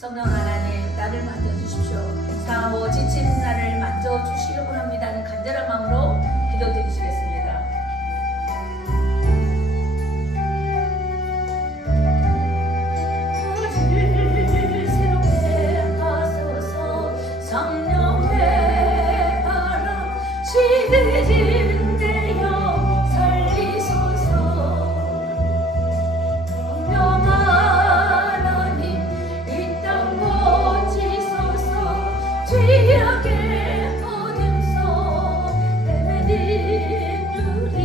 성령 하나님, 나를 만져주십시오. 상하고 지친 나를 만져주시려고 합니다는 간절한 마음으로 기도드리시겠습니다. 우리를 새롭게 하소서. 성령의 바람 시들인 데여 살리소서. 성령 하나님, 이 땅 고치소서. 죄악의 어둠 속 헤매는 우리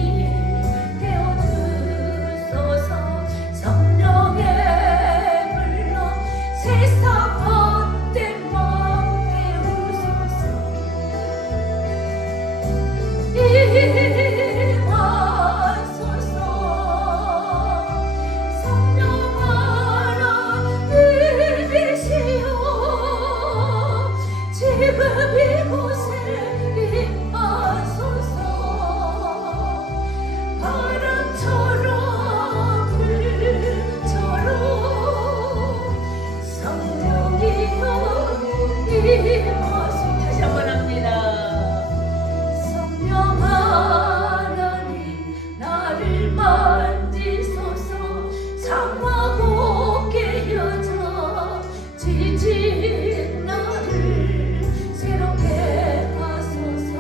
깨워주소서. 성령의 불로 세상 헛된 맘 깨우소서. 임하소서. 성령 하나님이시여, 지금 이곳에 임하소서. 바람처럼 불처럼 성령이여 임하소서. 다시 한번 합니다. 성령 하나님, 나를 만지소서. 상하고 깨어져 지친 나를 새롭게 하소서.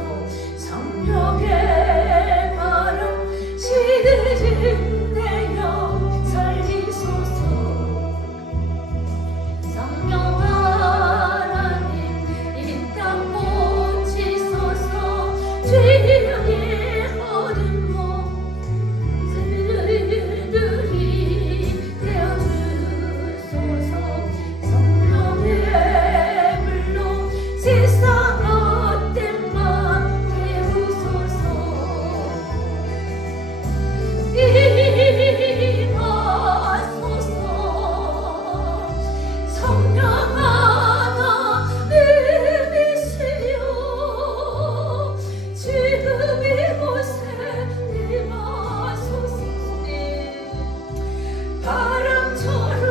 성령의 바람 시들인 데여 살리소서. 성령 하나님, 이 땅 고치소서. 죄악의 어둠 속 새들이 되어주소서. 성령의 불로 세상 헛된 맘 깨우소서. 임하소서. 성령 하나님이시여, 지금 이곳에 임하소서. 바람처럼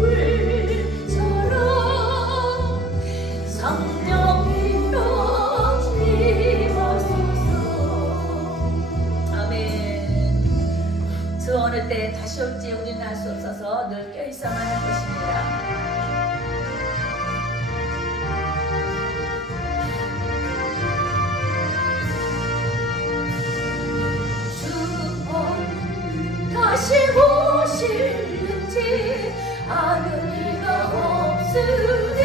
불처럼 성령이여 임하소서. 아멘. 주 어느 때 다시 올지 우리는 알 수 없어서 늘 껴있어만 할 것입니다. 주 다시 오실는지 아는 이가 없으니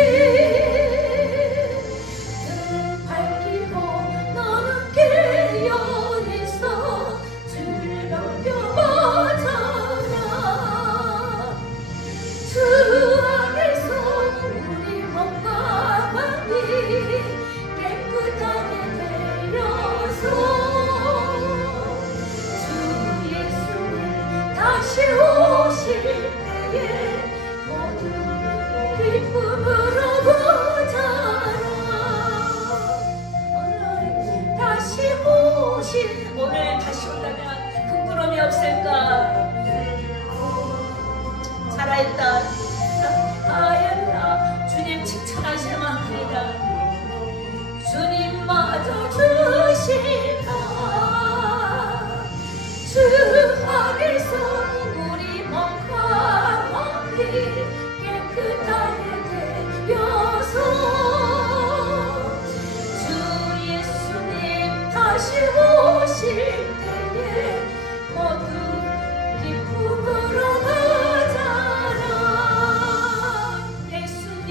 눈 밝히고 너는 깨어있어 주를 넘겨보잖아. 주 안에서 우리 몸과 마음이 깨끗하게 되어서 주 예수님 다시 오실 때에 모두 기쁨으로 보잖아. 오늘 다시 오실, 오늘 다시 온다면 부끄러움이 없을까? 살아있다, 하였다, 주님 칭찬하실 만큼이다. 주님마저 주시다. 주 안에서 우리 몸과 마음이 깨끗하게 되어서 주 예수님 다시 오실 때에 모두 기쁨으로 가잖아. 예수님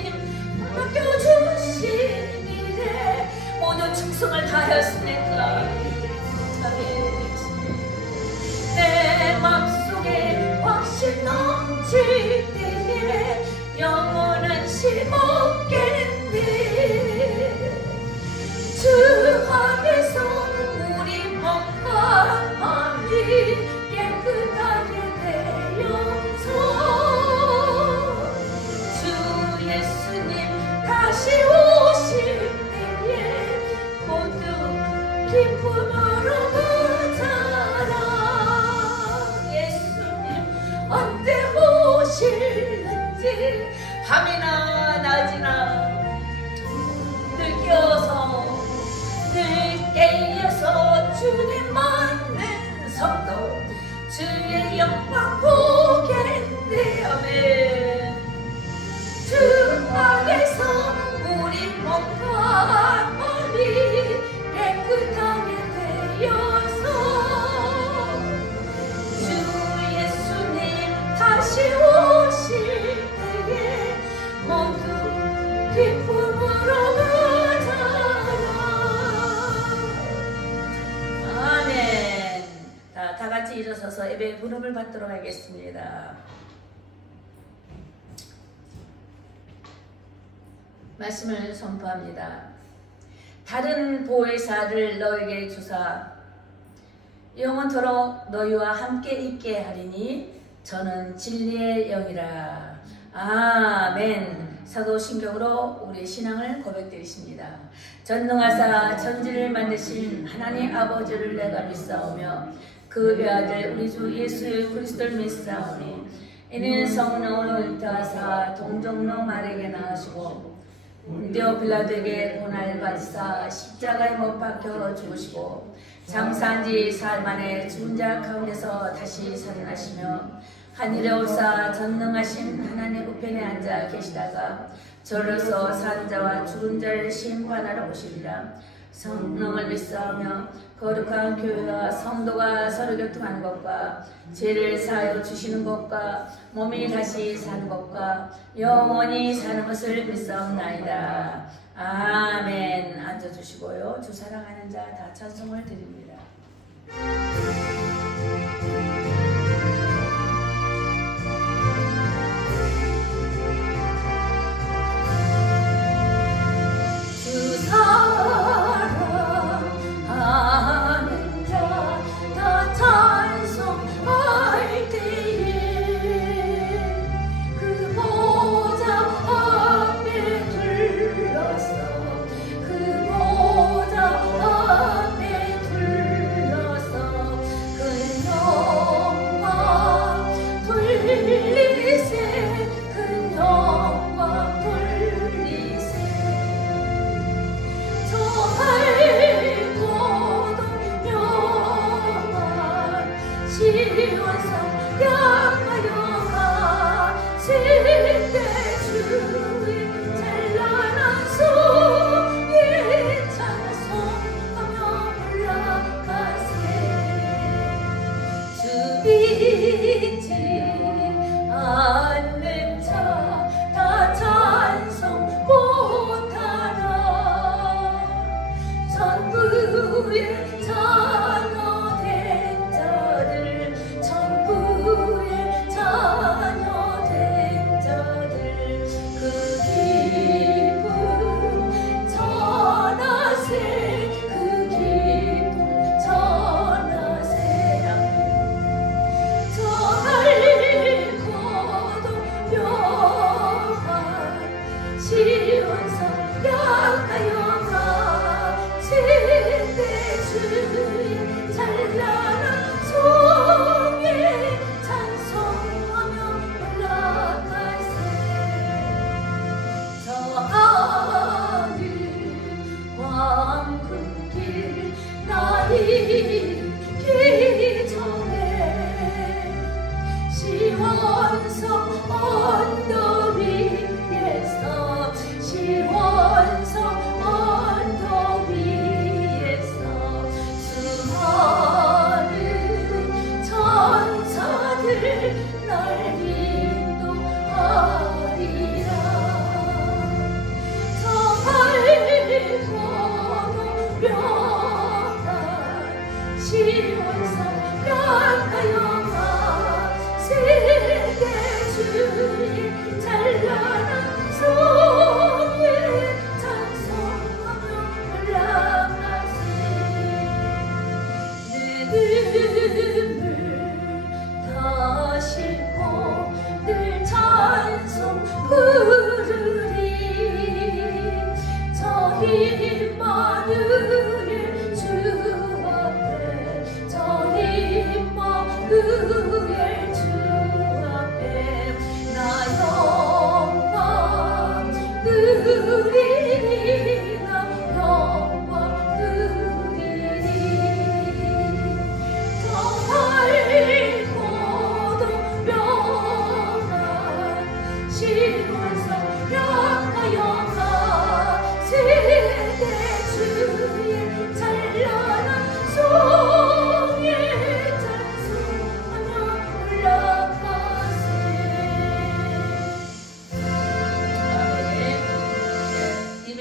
맡겨주신 일에 모든 충성을 다하여 밤이나 낮이나 늘 깨어서 주님 만난 성도 주의 영광 보겠네. 아멘. 주 안에서 우리 몸과 마음이 깨끗하게 되어서 주 예수님 다시 오실 때에 모두 기쁨으로 가자라. 아멘. 다 같이 일어서서 예배의 부름을 받도록 하겠습니다. 말씀을 선포합니다. 다른 보혜사를 너에게 주사 영원토록 너희와 함께 있게 하리니 저는 진리의 영이라. 아멘. 사도신경으로 우리 신앙을 고백드리십니다. 전능하사 천지를 만드신 하나님 아버지를 내가 믿사오며 그 배아들 우리 주 예수 그리스도를 믿사오니 이는 성령으로 잉태하사 동정로 말에게 낳으시고 본디오 빌라도에게 고난을 받으사 십자가에 못 박혀 죽으시고 장사한 지 사흘 만에 죽은 자 가운데서 다시 살아나시며 하늘에 올사 전능하신 하나님 우편에 앉아 계시다가 저로서 산 자와 죽은 자를 심판하러 오시리라. 성령을 믿사오며 거룩한 교회와 성도가 서로 교통하는 것과 죄를 사하여 주시는 것과 몸이 다시 사는 것과 영원히 사는 것을 믿사옵나이다. 아멘. 앉아주시고요. 주 사랑하는 자 다 찬송을 드립니다. 그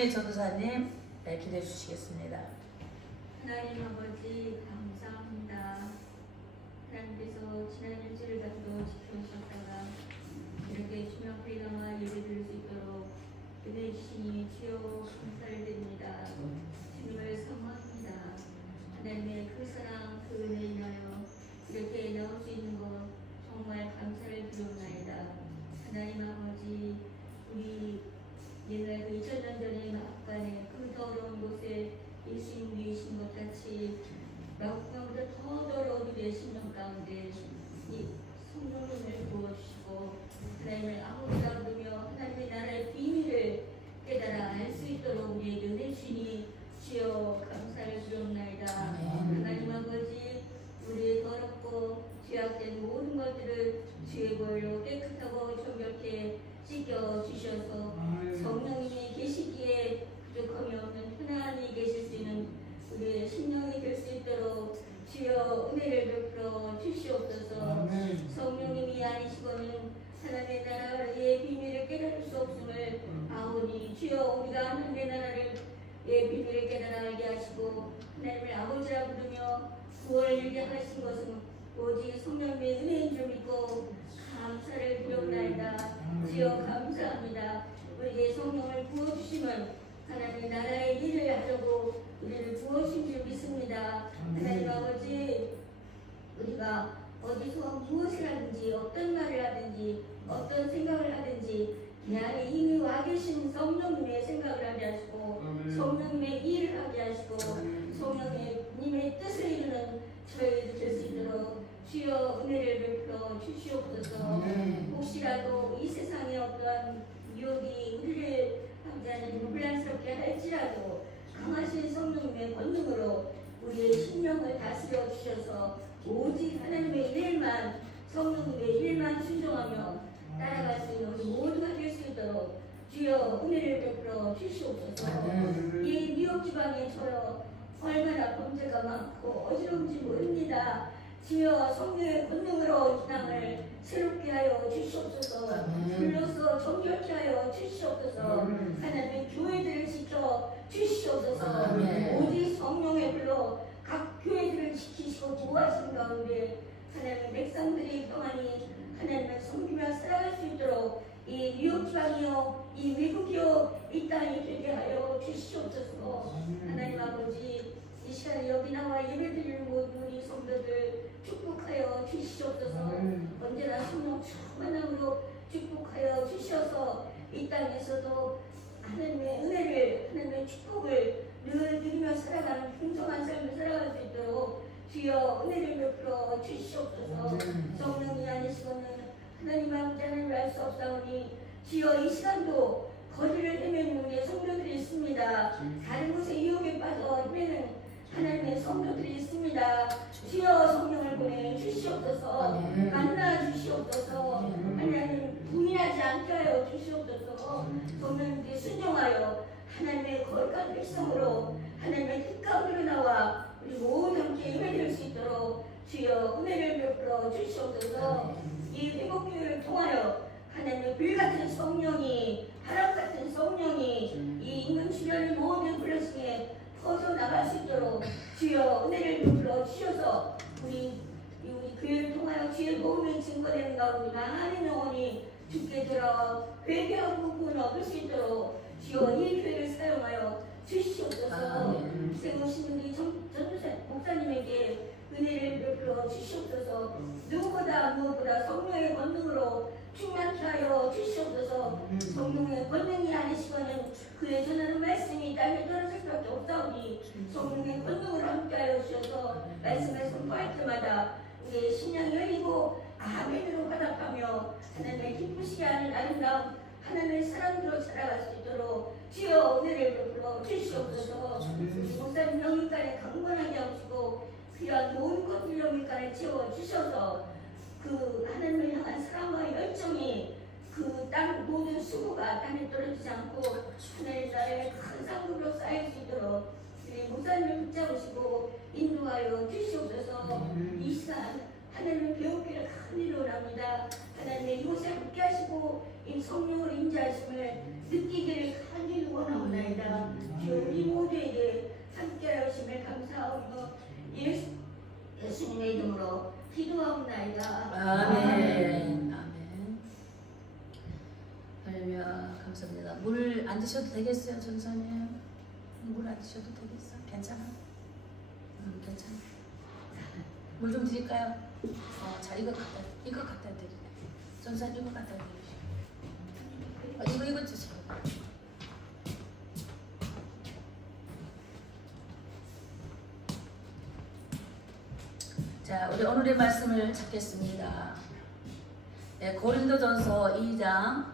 김정희 전도사님 기도해 주시겠습니다. 하나님 아버지 감사합니다. 하나님께서 지난 일주일간도 지켜주셨다가 이렇게 주명 앞에 나와 예배드릴 수 있도록 은혜 주시니 주여 감사를 드립니다. 주님을 사모합니다. 하나님의 그 사랑 그 은혜 인하여 이렇게 나올 수 있는 것 정말 감사를 드리옵나이다. 하나님 아버지 우리 옛날 그 2000년 전의 마음간에 그 더러운 곳에 예수님 계신 것 같이 마음보다 더 더러운 우리의 심령 가운데 이 성령님을 부어주시고 하나님을 아무것도 부르며 하나님의 나라의 비밀을 깨달아 알 수 있도록 우리에게 은혜 주시니 주여 감사를 드리옵나이다. 하나님 아버지 우리의 더럽고 죄악된 모든 것들을 주의 보혈로 깨끗하고 정결케 씻겨주셔서 성령님이 계시기에 부족함이 없는 편안히 계실 수 있는 우리의 심령이 될 수 있도록 주여 은혜를 베풀어 주시옵소서. 성령님이 아니시고는 하나님의 나라의 비밀을 깨달을 수 없음을 아오니 주여 우리가 하나님의 나라를 비밀을 깨달아 알게 하시고 하나님을 아버지라 부르며 구원을 이루게 하신 것은 오직 성령님의 은혜인 줄 믿고 감사를 드리옵나이다. 주여 감사합니다. 우리에게 성령을 부어주시면 하나님의 나라의 일을 하려고 우리를 부어주신 줄 믿습니다. 하나님 아버지 우리가 어디서 무엇을 하든지 어떤 말을 하든지 어떤 생각을 하든지 내 안에 이미 와 계신 성령님의 생각을 하게 하시고 성령님의 일을 하게 하시고 성령님의 뜻을 이루는 저희들 될 수 있도록 주여 은혜를 베풀어 주시옵소서. 혹시라도 이 세상에 어떠한 유혹이 우리를 당장은 혼란스럽게 할지라도 강하신 성령님의 권능으로 우리의 심령을 다스려 주셔서 오직 하나님의 일만 성령님의 일만 순종하며 따라갈 수 있는 우리 모두가 될 수 있도록 주여 은혜를 베풀어 주시옵소서. 이 뉴욕 지방에 저여 얼마나 범죄가 많고 어지러운지 모릅니다. 주여 성령의 권능으로 이 땅을 새롭게 하여 주시옵소서. 불러서 정결케 하여 주시옵소서. 하나님의 교회들을 지켜 주시옵소서. 오직 성령의 불로 각 교회들을 지키시고 보호하신 가운데 하나님의 백성들이 평안히 하나님을 섬기며 살아갈 수 있도록 이 뉴욕 지방이요 이 미국이요 이 땅이 되게 하여 주시옵소서. 하나님 아버지 이 시간에 여기 나와 예배드리는 모든 우리 성도들 축복하여 주시옵소서. 언제나 성령 충만함으로 축복하여 주셔서 이 땅에서도 하나님의 은혜를 하나님의 축복을 늘 누리며 살아가는 풍성한 삶을 살아갈 수 있도록 주여 은혜를 베풀어 주시옵소서. 성령이 아니시고는 하나님 아버지 하나님을 알 수 없사오니 주여 이 시간도 거리를 헤매는 우리의 성도들이 있습니다. 다른 곳에 유혹에 빠져 헤매는 하나님의 성도들이 있습니다. 주여 성령을 보내 주시옵소서. 만나 주시옵소서. 하나님 분이하지 않게 하여 주시옵소서. 성령님께 순종하여 하나님의 거룩한 백성으로 하나님의 뜻 가운데로 나와 우리 모두 함께 예배드릴 수 있도록 주여 은혜를 베풀어 주시옵소서. 이 회복교회를 통하여 하나님의 불같은 성령이 바람 같은 성령이 이 인근 주변의 모든 블레싱에 퍼져나갈 수 있도록 주여 은혜를 베풀어 주셔서 우리 교회를 통하여 주의 도움이 증거되는 가운데 많은 영혼이 주께 들어 회개하고 구원 얻을 수 있도록 주여 이 교회를 사용하여 주시옵소서. 세우신 우리 전도사 목사님에게 은혜를 베풀어 주시옵소서. 누구보다 무엇보다 성령의 권능으로 충만케 하여 주시옵소서. 성령의 권능이 아니시거는 그의 전하는 말씀이 땅에 떨어질 수밖에 없사오니 성령의 권능으로 함께하여 주셔서 말씀을 선포할 때마다 우리의 심령이 열리고 아멘으로 화답하며 하나님의 기쁘시게 하는 아름다운 하나님의 사람들로 살아갈 수 있도록 주여 은혜를 베풀어 주시옵소서. 우리 목사님 영육간에 강건하게 하시고 필요한 모든 것들 영육간에 채워주셔서 그 하나님을 향한 사랑과 열정이 그 땅 모든 수고가 땅에 떨어지지 않고 하나님 나라의 큰 상급으로 쌓일 수 있도록 우리 목사님을 붙잡으시고 인도하여 주시옵소서. 이 시간 하나님을 배우기를 간절히 원합니다. 하나님의 이곳에 함께 하시고 이 성령을 임재하심을 느끼기를 간절히 원하옵나이다. 물 안 드셔도 되겠어요, 전사님? 물 안 드셔도 되겠어? 괜찮아? 괜찮아. 물 좀 드릴까요? 자, 이거 갖다 드릴게요. 전사님 이거 갖다 드리시오. 이거 주세요. 자, 우리 오늘의 말씀을 찾겠습니다. 네, 고린도전서 2장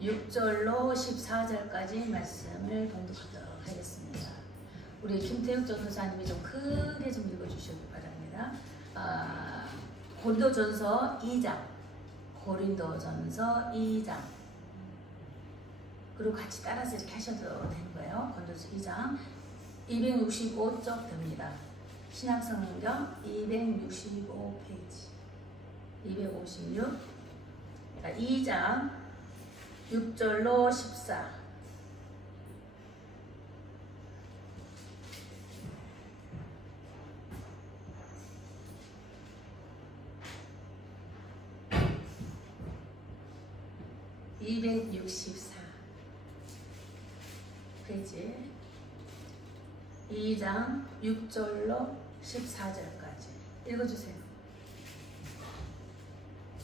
6절로 14절까지 말씀을 봉독하도록 하겠습니다. 우리 김태욱 전도사님이 좀 크게 좀 읽어주시기 바랍니다. 고린도전서 2장 그리고 같이 따라서 이렇게 하셔도 되는 거예요. 고린도전서 2장 265쪽 됩니다. 신약성경 265페이지 256 2장 6절로 14 264 페이지 2장 6절로 14절까지 읽어주세요.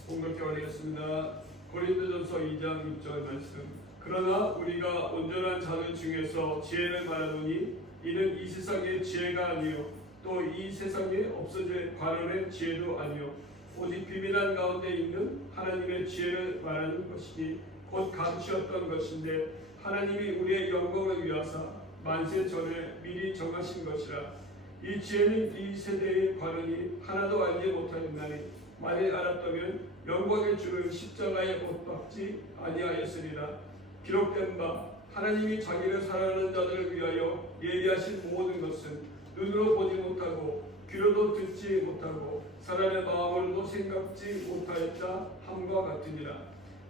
공독해 올리겠습니다. 고린도전서 2장 6절 말씀. 그러나 우리가 온전한 자들 중에서 지혜를 말하노니 이는 이 세상의 지혜가 아니요 또 이 세상에 없어질 관원의 지혜도 아니요 오직 비밀한 가운데 있는 하나님의 지혜를 말하는 것이니 곧 감추었던 것인데 하나님이 우리의 영광을 위하사 만세 전에 미리 정하신 것이라. 이 지혜는 이 세대의 관원이 하나도 알지 못하였나니 만일 알았다면 영광의 주를 십자가에 못 박지 아니하였으리라. 기록된 바 하나님이 자기를 사랑하는 자들을 위하여 예비하신 모든 것은 눈으로 보지 못하고 귀로도 듣지 못하고 사람의 마음으로도 생각지 못하였다 함과 같으니라.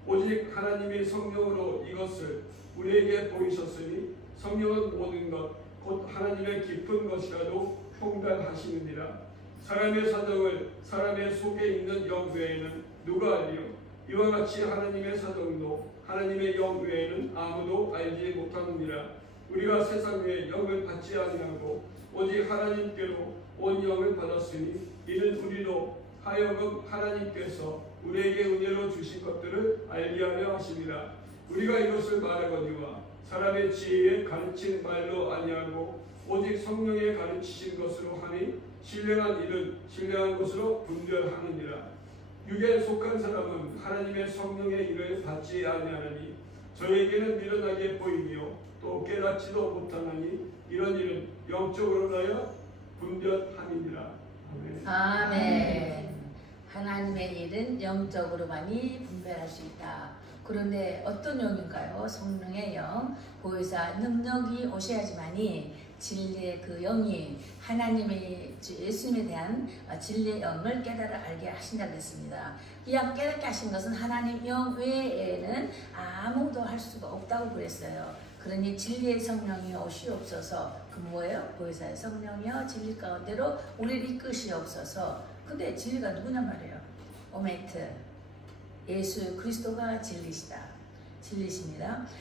오직 하나님이 성령으로 이것을 우리에게 보이셨으니 성령은 모든 것 곧 하나님의 깊은 것이라도 평단하시느니라. 사람의 사정을 사람의 속에 있는 영 외에는 누가 알리요? 이와 같이 하나님의 사정도 하나님의 영 외에는 아무도 알지 못하느니라. 우리가 세상 의 영을 받지 아니하고 오직 하나님께로 온 영을 받았으니 이는 우리로 하여금 하나님께서 우리에게 은혜로 주신 것들을 알게 하려 하심이라. 우리가 이것을 말하거니와 사람의 지혜에 가르친 말로 아니하고 오직 성령에 가르치신 것으로 하니 신령한 일은 신령한 것으로 분별하느니라. 육에 속한 사람은 하나님의 성령의 일을 받지 아니하나니 저에게는 미련하게 보이며 또 깨닫지도 못하나니 이런 일은 영적으로 나여 분별함이니라. 아멘. 아멘. 하나님의 일은 영적으로만이 분별할 수 있다. 그런데 어떤 영인가요? 성령의 영, 보혜사 능력이 오셔야지만이 진리의 그 영이 하나님의 예수님에 대한 진리의 영을 깨달아 알게 하신다고 했습니다. 이 깨닫게 하신 것은 하나님 영 외에는 아무도 할 수가 없다고 그랬어요. 그러니 진리의 성령이 오시옵소서. 그 뭐예요? 보혜사의 성령이여 진리 가운데로 우리를 이끄시옵소서. 근데 진리가 누구냐 말이에요. 오메트 예수 그리스도가 진리십니다.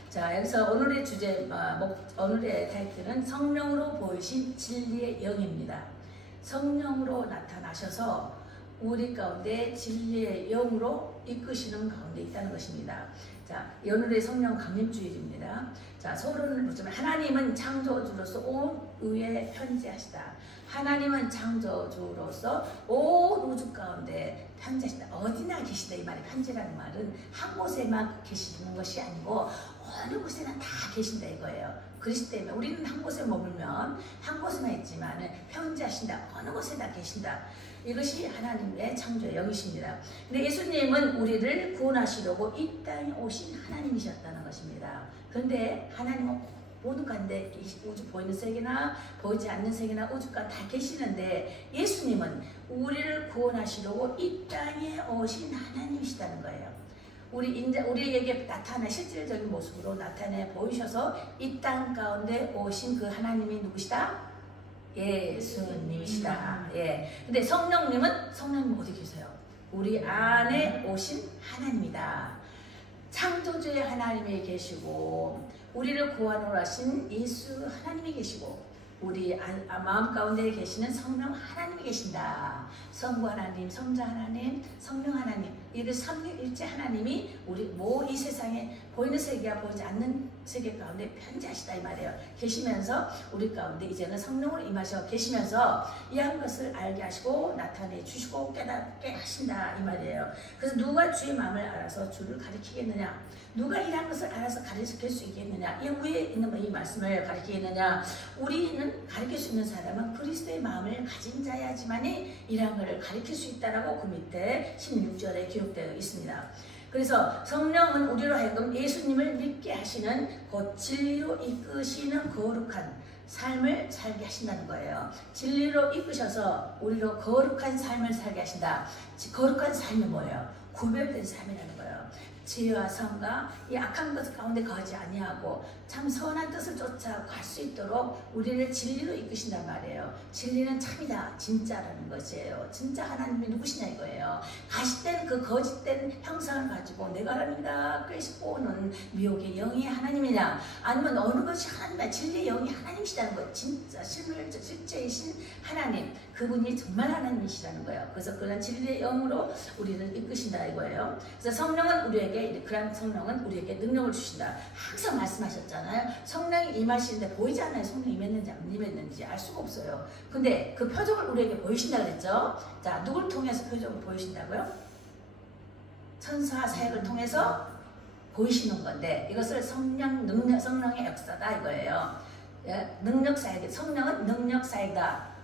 자, 여기서 오늘의 주제, 오늘의 타이틀은 성령으로 보이신 진리의 영입니다. 성령으로 나타나셔서 우리 가운데 진리의 영으로 이끄시는 가운데 있다는 것입니다. 자, 오늘의 성령 강림주일입니다. 자, 서론을 보자면 하나님은 창조주로서 온 의에 편지하시다. 하나님은 창조주로서 온 우주 가운데 편지하시다. 어디나 계시다. 이 말이 편지라는 말은 한 곳에만 계시는 것이 아니고 어느 곳에나 다 계신다 이거예요. 그리스도 때문에 우리는 한 곳에 머물면 한 곳에만 있지만 편지하신다. 어느 곳에나 계신다. 이것이 하나님의 창조의 영이십니다. 근데 예수님은 우리를 구원하시려고 이 땅에 오신 하나님이셨다는 것입니다. 그런데 하나님은 모든 가운데 우주 보이는 세계나 보이지 않는 세계나 우주가 다 계시는데 예수님은 우리를 구원하시려고 이 땅에 오신 하나님이시다는 거예요. 우리에게 나타나 실질적인 모습으로 나타내 보이셔서 이 땅 가운데 오신 그 하나님이 누구시다? 예수님이시다. 예. 근데 성령님은 어디 계세요? 우리 안에 오신 하나님이다. 창조주의 하나님이 계시고 우리를 구원으로 하신 예수 하나님이 계시고 우리 마음 가운데 계시는 성령 하나님이 계신다. 성부 하나님, 성자 하나님, 성령 하나님, 이들 삼위일체 하나님이 우리 이 세상에 보이는 세계와 보이지 않는 세계 가운데 편지하시다 이 말이에요. 계시면서 우리 가운데 이제는 성령으로 임하셔 계시면서 이한 것을 알게 하시고 나타내 주시고 깨닫게 하신다 이 말이에요. 그래서 누가 주의 마음을 알아서 주를 가리키겠느냐? 누가 이러한 것을 알아서 가르칠 수 있겠느냐? 이 위에 있는 이 말씀을 가르치겠느냐? 우리는 가르칠 수 있는 사람은 그리스도의 마음을 가진 자야지만이 이러한 것을 가르칠 수 있다라고 그 밑에 16절에 기록되어 있습니다. 그래서 성령은 우리로 하여금 예수님을 믿게 하시는 곧 진리로 이끄시는 거룩한 삶을 살게 하신다는 거예요. 진리로 이끄셔서 우리로 거룩한 삶을 살게 하신다. 거룩한 삶이 뭐예요? 구별된 삶이라는 거예요. 지혜와 성과 이 악한 것 가운데 거하지 아니하고 참 선한 뜻을 쫓아 갈 수 있도록 우리를 진리로 이끄신단 말이에요. 진리는 참이다, 진짜라는 것이에요. 진짜 하나님이 누구시냐 이거예요. 가시된 그 거짓된 형상을 가지고 내가 하나님이다 꿰시고는 미혹의 영이 하나님이냐, 아니면 어느 것이 하나님이냐, 진리의 영이 하나님이시라는 거예요. 진짜 실제이신 하나님, 그분이 정말 하나님이시라는 거예요. 그래서 그런 진리의 영으로 우리를 이끄신다 이거예요. 그래서 성령은 우리에게, 그런 성령은 우리에게 능력을 주신다. 항상 말씀하셨잖아요. 성령이 임하시는데 보이지 않아요. 성령이 임했는지 안 임했는지 알 수가 없어요. 근데 그 표적을 우리에게 보이신다 그랬죠. 자, 누굴 통해서 표적을 보이신다고요? 천사 사역을 통해서 보이시는 건데 이것을 성령의 역사다 이거예요. 예? 능력 사역, 성령은 능력 사역이다.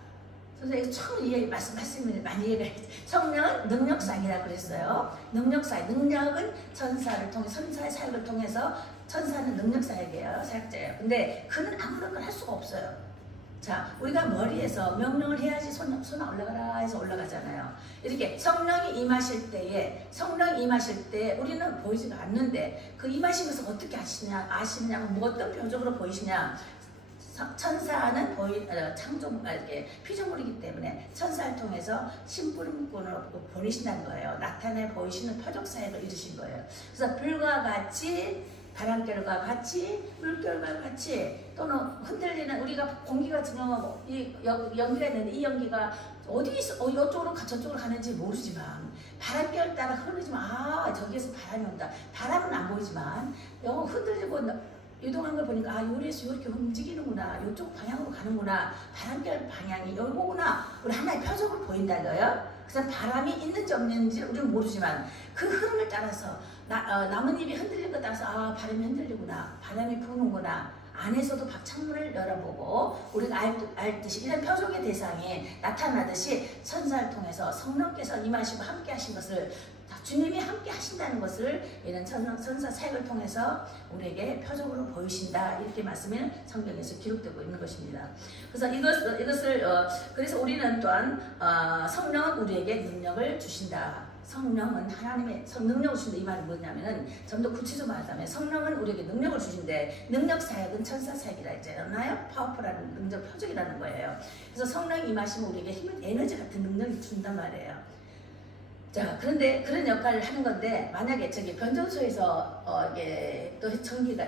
선생님 처음 이 말씀을 많이 얘기해요. 성령은 능력사역이라고 그랬어요. 능력사역, 능력은 천사를 통해, 천사의 사역을 통해서, 천사는 능력사역이에요. 사역자예요. 근데 그는 아무런 걸 할 수가 없어요. 자, 우리가 머리에서 명령을 해야지 손 올라가라 해서 올라가잖아요. 이렇게 성령이 임하실 때 우리는 보이지가 않는데 그 임하신 것을 어떻게 아시느냐, 뭐 어떤 표적으로 보이시냐. 천사는 이렇게 피조물이기 때문에 천사를 통해서 심부름꾼으로 보내신다는 거예요. 나타내 보이시는 표적 사역을 이루신 거예요. 그래서 불과 같이, 바람결과 같이, 물결과 같이, 또는 흔들리는, 우리가 공기가 증명하고 이 연기가 있는데 이 연기가 어디서 이쪽으로 저쪽으로 가는지 모르지만 바람결 따라 흐르지만 저기에서 바람이 온다. 바람은 안 보이지만 흔들리고 이동한 걸 보니까 요리에서 이렇게 움직이는구나, 이쪽 방향으로 가는구나, 바람결 방향이 여기구나, 우리 하나의 표적을 보인다는 거예요. 그래서 바람이 있는지 없는지 우리는 모르지만 그 흐름을 따라서 나뭇잎이 흔들리는 것 따라서 바람이 흔들리구나, 바람이 부는구나, 안에서도 창문을 열어보고 우리가 알듯이 이런 표적의 대상이 나타나듯이 천사를 통해서 성령께서 임하시고 함께 하신 것을, 주님이 함께 하신다는 것을 이런 천사 사역을 통해서 우리에게 표적으로 보이신다, 이렇게 말씀이 성경에서 기록되고 있는 것입니다. 그래서 그래서 우리는 또한 성령은 우리에게 능력을 주신다. 성령은 하나님의 능력을 주신다. 이 말이 뭐냐면은 좀 더 구체적으로 말하자면 성령은 우리에게 능력을 주신데, 능력 사역은 천사 사역이라 했잖아요. 파워풀한 능력 표적이라는 거예요. 그래서 성령이 임하시면 우리에게 힘을, 에너지 같은 능력을 준단 말이에요. 자, 그런데 그런 역할을 하는 건데, 만약에 저기 변전소에서 이게 또 전류가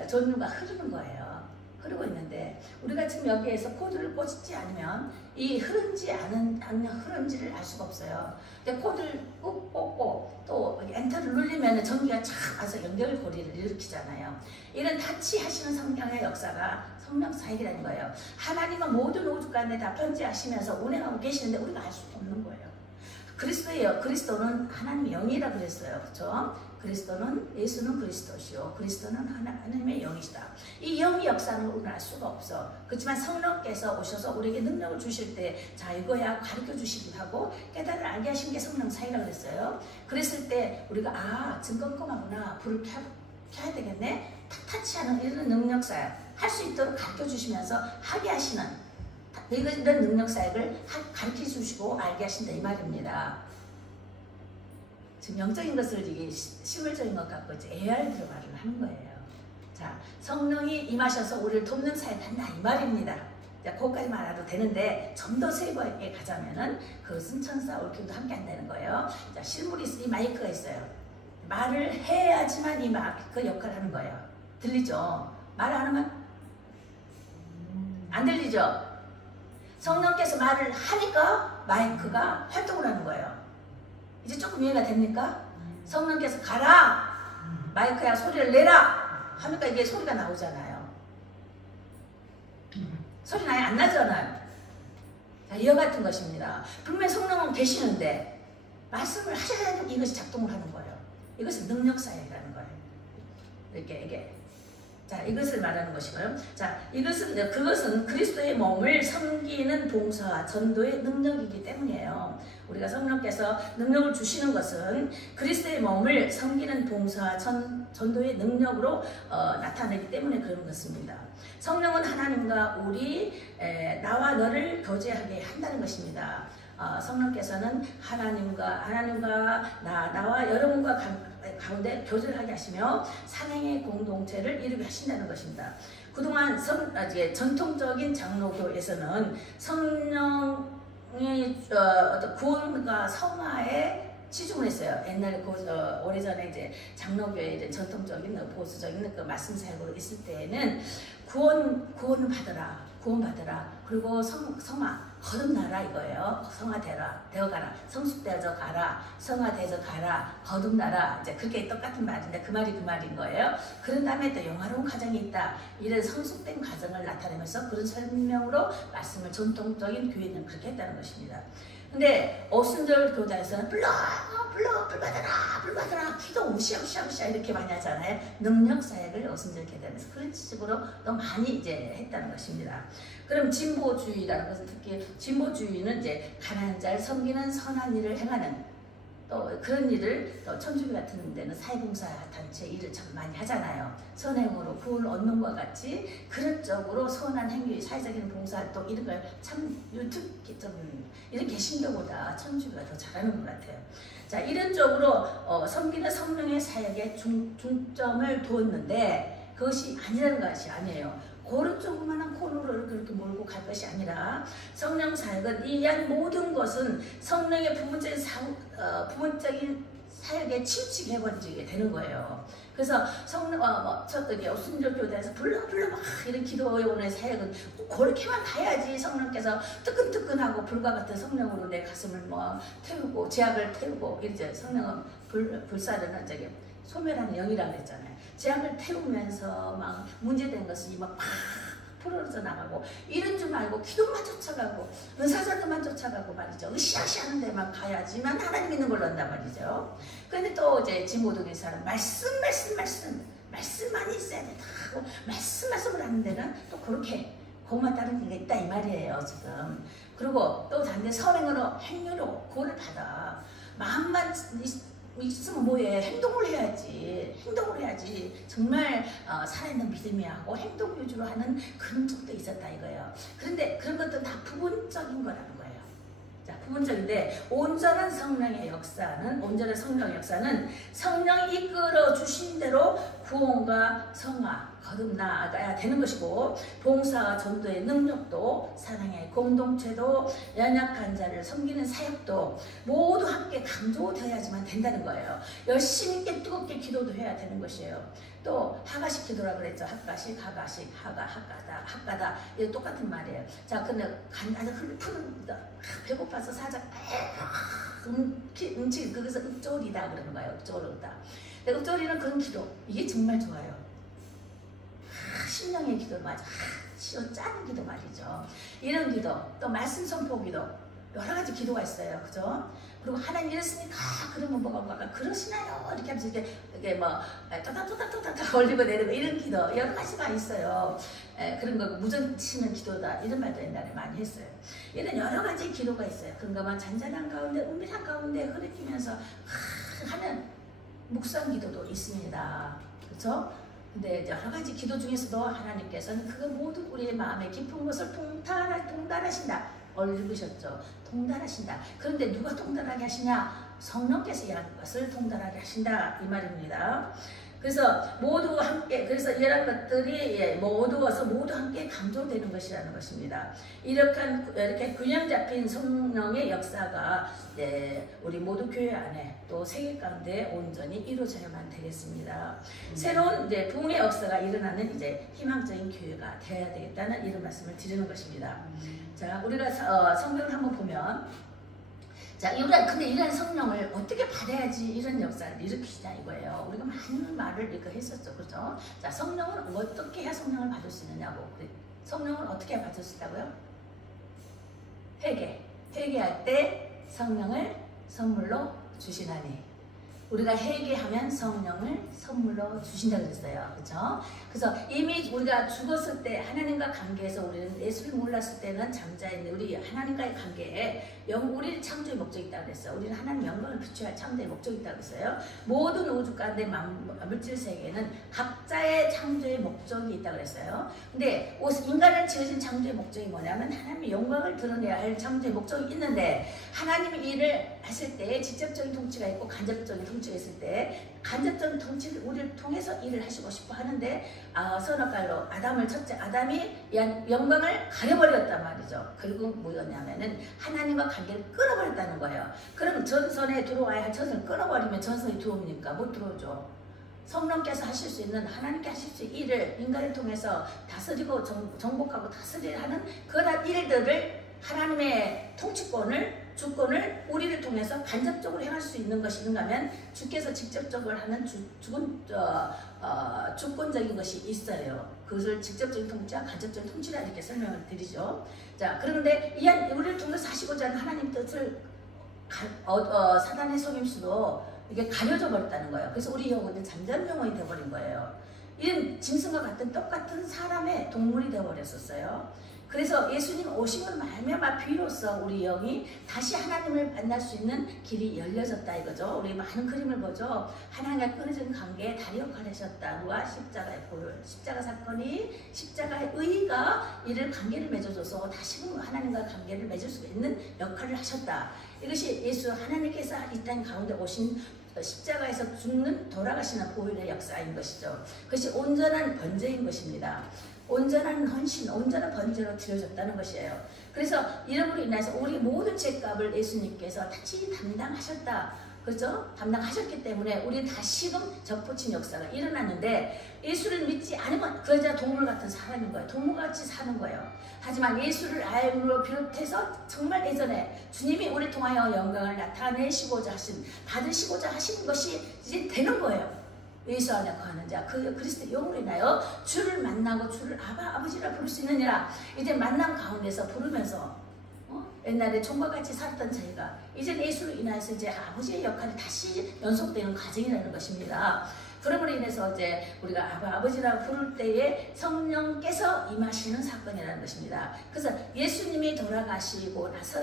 흐르는 거예요. 흐르고 있는데 우리가 지금 여기에서 코드를 꽂지 않으면 이 흐른지 않은 흐른지를 알 수가 없어요. 근데 코드를 꾹 꽂고 또 엔터를 누르면 전기가 촥 와서 연결고리를 일으키잖아요. 이런 타치하시는 성령의 역사가 성령 사역이라는 거예요. 하나님은 모든 우주 가운데 다 편지하시면서 운행하고 계시는데 우리가 알 수도 없는 거예요. 그리스도는 하나님의 영이라고 그랬어요. 그렇죠? 예수는 그리스도시요, 그리스도는 하나님의 영이시다. 이 영의 역사는 우리는 알 수가 없어. 그렇지만 성령께서 오셔서 우리에게 능력을 주실 때, 자, 이거야 가르쳐 주시기도 하고 깨달을 알게 하신 게 성령 사역이라고 그랬어요. 그랬을 때 우리가 지금 껌껌하구나, 불을 켜야 되겠네, 타치하는 이런 능력 사역 할 수 있도록 가르쳐 주시면서 하게 하시는 이런 능력 사역을 가르쳐 주시고 알게 하신다, 이 말입니다. 지금 영적인 것을 이게 실물적인 것 같고 이제 AR로 말을 하는 거예요. 자, 성령이 임하셔서 우리를 돕는 사역을 한다, 이 말입니다. 자, 거기까지만 알아도 되는데 좀 더 세부하게 가자면은 그것은 천사 올킬도 함께 한다는 거예요. 자, 실물이 이 마이크가 있어요. 말을 해야지만 이 그 역할을 하는 거예요. 들리죠? 말 안 하면 안 들리죠? 성령께서 말을 하니까 마이크가 활동을 하는 거예요. 이제 조금 이해가 됩니까? 성령께서 가라! 마이크야 소리를 내라! 하니까 이게 소리가 나오잖아요. 소리 나요? 안 나잖아요. 자, 이와 같은 것입니다. 분명히 성령은 계시는데 말씀을 하셔야 이것이 작동을 하는 거예요. 이것은 능력사역이라는 거예요. 이게 자, 이것을 말하는 것이고요. 자, 그것은 그리스도의 몸을 섬기는 봉사와 전도의 능력이기 때문이에요. 우리가 성령께서 능력을 주시는 것은 그리스도의 몸을 섬기는 봉사와 전도의 능력으로 나타내기 때문에 그런 것입니다. 성령은 하나님과 나와 너를 교제하게 한다는 것입니다. 성령께서는 하나님과 나와 여러분과 가운데 교제를 하게 하시며 사랑의 공동체를 이루게 하신다는 것입니다. 그동안 전통적인 장로교에서는 성령의 구원과 성화에 치중을 했어요. 옛날에 오래전에 이제 장로교의 이제 전통적인 보수적인 그 말씀 사역으로 있을 때에는 구원을 구원받으라. 그리고 성화, 거듭나라 이거예요. 되어가라. 성숙되어져 가라. 성화되어져 가라. 거듭나라. 이제 그게 똑같은 말인데 그 말인 거예요. 그런 다음에 또 영화로운 과정이 있다. 이런 성숙된 과정을 나타내면서 그런 설명으로 말씀을 전통적인 교회는 그렇게 했다는 것입니다. 근데 오순절 교단에서는 불 받아라 기도 우시아 이렇게 많이 하잖아요. 능력 사역을 오순절 교단에서 그런 식으로 또 많이 이제 했다는 것입니다. 그럼 진보주의라는 것은 특히 진보주의는 이제 가난한 자를 섬기는 선한 일을 행하는 또 그런 일을 또 천주교 같은 데는 사회봉사 단체 일을 참 많이 하잖아요. 선행으로 구원을 얻는 것과 같이 그런 쪽으로 선한 행위, 사회적인 봉사활동 이런 걸 참 이런 개신교보다 천주교가 더 잘하는 것 같아요. 자, 이런 쪽으로 섬기는 성령의 사역에 중점을 두었는데 그것이 아니라는 것이 아니에요. 그런 조그만한 코너로 그렇게 몰고 갈 것이 아니라 성령 사역은 이 모든 것은 성령의 부분적인 사역에 치우치게 해버리게 되는 거예요. 그래서 오순절 교단에서 불러 막 이런 기도원의 사역은 그렇게만 가야지 성령께서 뜨끈뜨끈하고 불과 같은 성령으로 내 가슴을 태우고 제약을 태우고 이러죠. 성령은 불사르는 소멸하는 영이라고 했잖아요. 제약을 태우면서 막 문제된 것이 막 풀어져 나가고 이런 줄 말고 기도만 쫓아가고 은사자들만 쫓아가고 말이죠. 으쌰으쌰하는 데만 가야지만 하나님 믿는 걸로 한단 말이죠. 그런데 또 이제 진보동의 사람 말씀만 있어야 된다 하고 말씀을 하는 데는 또 그것만 따르는 게 있다 이 말이에요 지금. 그리고 또 다른데 선행으로 행위로 구원을 받아. 마음만 있으면 뭐해? 행동을 해야지. 정말 살아있는 믿음이 하고 행동 위주로 하는 그런 쪽도 있었다 이거예요. 그런데 그런 것도 다 부분적인 거라는 거예요. 자, 부분적인데 온전한 성령의 역사는 성령이 이끌어 주신 대로 구원과 성화, 거듭나가야 되는 것이고 봉사와 전도의 능력도 사랑의 공동체도 연약한 자를 섬기는 사역도 모두 함께 강조되어야지만 된다는 거예요. 열심히 있게 뜨겁게 기도도 해야 되는 것이에요. 또 하가식 기도라 그랬죠. 하가식, 하가다 이거 똑같은 말이에요. 자, 근데 배고파서 살짝 그래서 읊조리다 그러는 거예요. 읊조리는 그런 기도 이게 정말 좋아요. 심령의 기도 맞아. 시로 짜는 기도 말이죠. 이런 기도, 또 말씀 선포 기도, 여러 가지 기도가 있어요. 그죠? 그리고 하나님 이랬으니까 그러면 뭐가 그러시나요? 이렇게 하면서 이게 또닥또닥 올리고 내리고 이런 기도 여러 가지가 있어요. 그런 거 무전 치는 기도다 이런 말도 옛날에 많이 했어요. 이런 여러 가지 기도가 있어요. 그런가만 잔잔한 가운데 은밀한 가운데 흐르면서 하는 묵상 기도도 있습니다. 그렇죠? 근데 여러 가지 기도 중에서도 하나님께서는 그거 모두 우리의 마음의 깊은 것을 통달하신다. 읽으셨죠? 통달하신다. 그런데 누가 통달하게 하시냐? 성령께서 이 것을 통달하게 하신다 이 말입니다. 그래서 모두 함께, 그래서 이런 것들이 모두어서 모두 함께 강조되는 것이라는 것입니다. 이렇게 균형 잡힌 성령의 역사가 우리 모두 교회 안에 또 세계 가운데 온전히 이루어져야만 되겠습니다. 새로운 부흥의 역사가 일어나는 희망적인 교회가 되어야 되겠다는 이런 말씀을 드리는 것입니다. 자, 우리가 성경을 한번 보면, 자, 근데 이런 성령을 어떻게 받아야지 이런 역사를 일으키냐 이거예요. 우리가 많은 말을 이렇게 했었죠. 그죠? 자, 성령을 어떻게 해야 성령을 받을 수 있느냐고. 성령을 어떻게 받을 수 있다고요? 회개할 때 성령을 선물로 주시나니. 우리가 회개하면 성령을 선물로 주신다고 그랬어요. 그렇죠? 그래서 이미 우리가 죽었을 때 하나님과 관계에서 우리는 예수를 몰랐을 때는 잠자있는 우리 하나님과의 관계에 우리 창조의 목적이 있다고 그랬어요. 우리는 하나님 영광을 비추어야 창조의 목적이 있다고 그랬어요. 모든 우주 가운데 물질 세계에는 각자의 창조의 목적이 있다고 그랬어요. 근데 인간을 지으신 창조의 목적이 뭐냐면 하나님의 영광을 드러내야 할 창조의 목적이 있는데, 하나님이 일을 하실 때 직접적인 통치가 있고 간접적인 통치가 있을 때, 간접적인 통치를 우리를 통해서 일을 하시고 싶어 하는데, 선악과로 첫째 아담이 영광을 가려버렸단 말이죠. 결국 뭐였냐면은 하나님과 관계를 끊어버렸다는 거예요. 그럼 전선에 들어와야 할 전선을 끊어버리면 전선이 들어옵니까? 못 들어오죠. 성령께서 하실 수 있는, 하나님께 하실 수 있는 일을 인간을 통해서 다스리고 정복하고 다스리려 하는 그러한 일들을 하나님의 통치권을, 주권을 우리를 통해서 간접적으로 행할 수 있는 것이 있는가 하면 주께서 직접적으로 하는 주권적인 것이 있어요. 그것을 직접적인 통치와 간접적인 통치라 이렇게 설명을 드리죠. 자, 그런데 우리를 통해서 하시고자 하는 하나님 뜻을 사단의 속임수로 이게 가려져 버렸다는 거예요. 그래서 우리 영혼은 잠자는 영혼이 되어버린 거예요. 이런 짐승과 같은 똑같은 사람의 동물이 되어버렸었어요. 그래서 예수님 오심으로 말미암아 비로소 우리 영이 다시 하나님을 만날 수 있는 길이 열려졌다 이거죠. 우리 많은 그림을 보죠. 하나님과 끊어진 관계에 다리 역할을 하셨다. 누가? 십자가의 보혈, 십자가 사건이, 십자가의 의의가 이를 관계를 맺어줘서 다시금 하나님과 관계를 맺을 수 있는 역할을 하셨다. 이것이 예수 하나님께서 이 땅 가운데 오신 십자가에서 죽는 돌아가시는 보혈의 역사인 것이죠. 그것이 온전한 번제인 것입니다. 온전한 헌신, 온전한 번제로 드려졌다는 것이에요. 그래서 이름으로 인해서 우리 모든 죄값을 예수님께서 다시 담당하셨다. 그렇죠? 담당하셨기 때문에 우리는 다시금 접붙인 역사가 일어났는데, 예수를 믿지 않으면 그저 동물 같은 사람인 거예요. 동물같이 사는 거예요. 하지만 예수를 알므로 비롯해서 정말 예전에 주님이 우리 통하여 영광을 나타내시고자 하신, 받으시고자 하신 것이 이제 되는 거예요. 예수 안에 거하는 자, 그 그리스도 영으로 인하여 주를 만나고 주를 아버지라 부를 수 있느니라. 이제 만남 가운데서 부르면서 옛날에 종과 같이 살았던 저희가 이제 예수로 인하여서 이제 아버지의 역할이 다시 연속되는 과정이라는 것입니다. 그러므로 인해서 이제 우리가 아버지라 부를 때에 성령께서 임하시는 사건이라는 것입니다. 그래서 예수님이 돌아가시고 나서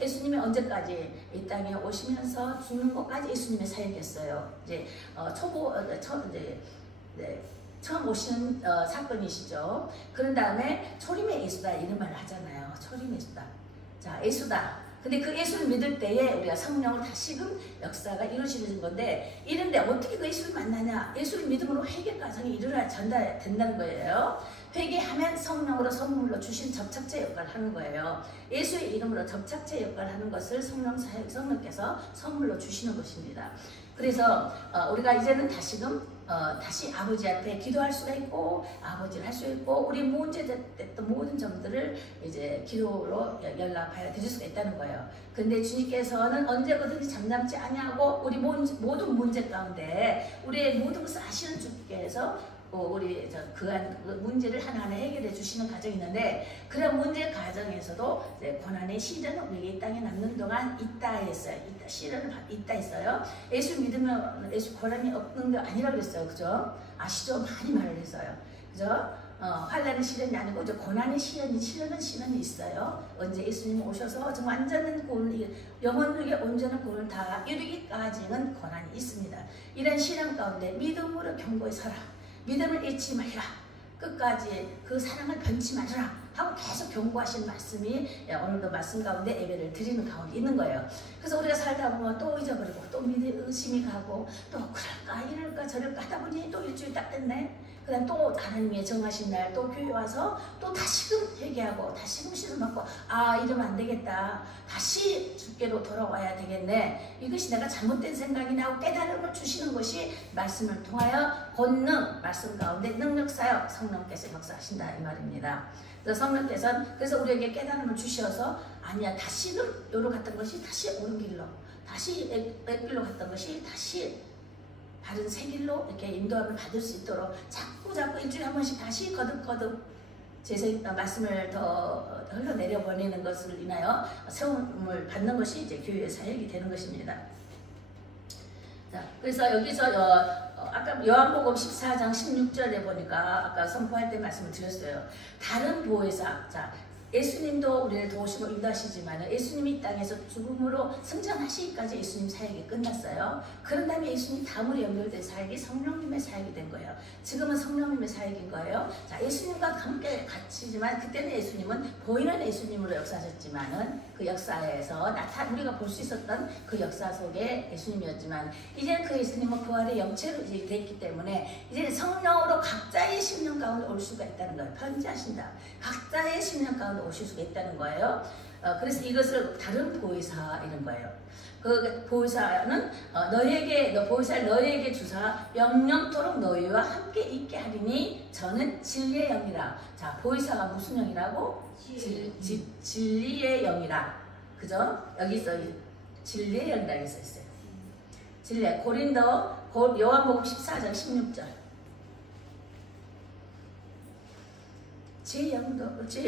예수님이 언제까지 이 땅에 오시면서 죽는 것까지 예수님의 사역이었어요. 이제 처음 오시는 사건이시죠. 그런 다음에 초림의 예수다 이런 말을 하잖아요. 초림의 예수다. 자, 예수다. 근데 그 예수를 믿을 때에 우리가 성령을 다시금 역사가 이루어지는 건데, 이런데 어떻게 그 예수를 만나냐? 예수를 믿음으로 회개 과정이 된다는 거예요. 회개하면 성령으로 선물로 주신 접착제 역할을 하는 거예요. 예수의 이름으로 접착제 역할을 하는 것을 성령께서 선물로 주시는 것입니다. 그래서 우리가 이제는 다시금 다시 아버지 앞에 기도할 수가 있고, 아버지를 할 수 있고, 우리 문제됐던 모든 점들을 이제 기도로 연락하여 드릴 수가 있다는 거예요. 근데 주님께서는 언제든지 잠잠지 아니하고 우리 모든 문제 가운데 우리의 모든 것을 아시는 주께서 우리 그 문제를 하나하나 해결해 주시는 과정이 있는데, 그런 문제 과정에서도 고난의 시련은 우리에게 이 땅에 남는 동안 있다 했어요. 시련은 있다 했어요. 예수 믿으면 예수 고난이 없는 게 아니라 그랬어요. 그죠? 아시죠? 많이 말을 했어요. 그죠? 환난의 시련이 아니고 이제 고난의 시련이 있어요. 언제 예수님이 오셔서 정말 완전한 구원, 영혼에게 온전한 구원을 다 이루기까지는 고난이 있습니다. 이런 시련 가운데 믿음으로 견고히 서라. 믿음을 잃지 말라. 끝까지 그 사랑을 변치 말아라 하고 계속 경고하신 말씀이 오늘도 말씀 가운데 예배를 드리는 가운데 있는 거예요. 그래서 우리가 살다 보면 또 잊어버리고 또 의심이 가고 또 그럴까 이럴까 저럴까 하다 보니 또 일주일 딱 됐네. 그 다음 또 하나님의 정하신 날 또 교회 와서 또 다시금 회개하고 다시금 시도받고 아 이러면 안 되겠다. 다시 주께로 돌아와야 되겠네. 이것이 내가 잘못된 생각이나 하고 깨달음을 주시는 것이 말씀을 통하여 권능 말씀 가운데 능력사역 성령께서 역사하신다 이 말입니다. 그래서 성령께서는 그래서 우리에게 깨달음을 주셔서 아니야 다시금 요로 갔던 것이 다시 옳은 길로 다시 랫길로 갔던 것이 다시 바른 새 길로 이렇게 인도함을 받을 수 있도록 자꾸 일주일에 한 번씩 다시 거듭 제 말씀을 더 흘러내려 보내는 것을 인하여 세움을 받는 것이 이제 교회의 사역이 되는 것입니다. 자, 그래서 여기서 아까 요한복음 14장 16절에 보니까 아까 선포할 때 말씀을 드렸어요. 다른 보혜사, 자 예수님도 우리를 도우시고 인도하시지만 예수님이 이 땅에서 죽음으로 승천하시기까지 예수님 사역이 끝났어요. 그런 다음에 예수님 다음으로 연결된 사역이 성령님의 사역이 된 거예요. 지금은 성령님의 사역인 거예요. 자, 예수님과 함께 같이지만 그때는 예수님은 보이는 예수님으로 역사하셨지만은 그 역사에서 우리가 볼 수 있었던 그 역사 속에 예수님이었지만 이제는 그 예수님은 부활의 영체로 이제 됐기 때문에 이제는 성령으로 각자의 심령 가운데 올 수가 있다는 거예요. 편지하신다. 각자의 심령 가운데 오실 수가 있다는 거예요. 그래서 이것을 다른 보혜사 이런 거예요. 그 보혜사는 보혜사를 너희에게 주사 영영토록 너희와 함께 있게 하리니 저는 진리의 영이라. 자, 보혜사가 무슨 영이라고? 진리의 영이라. 그죠? 여기서 진리의 영이라고 써 있어요. 진리의 요한복음 14장 16절. 제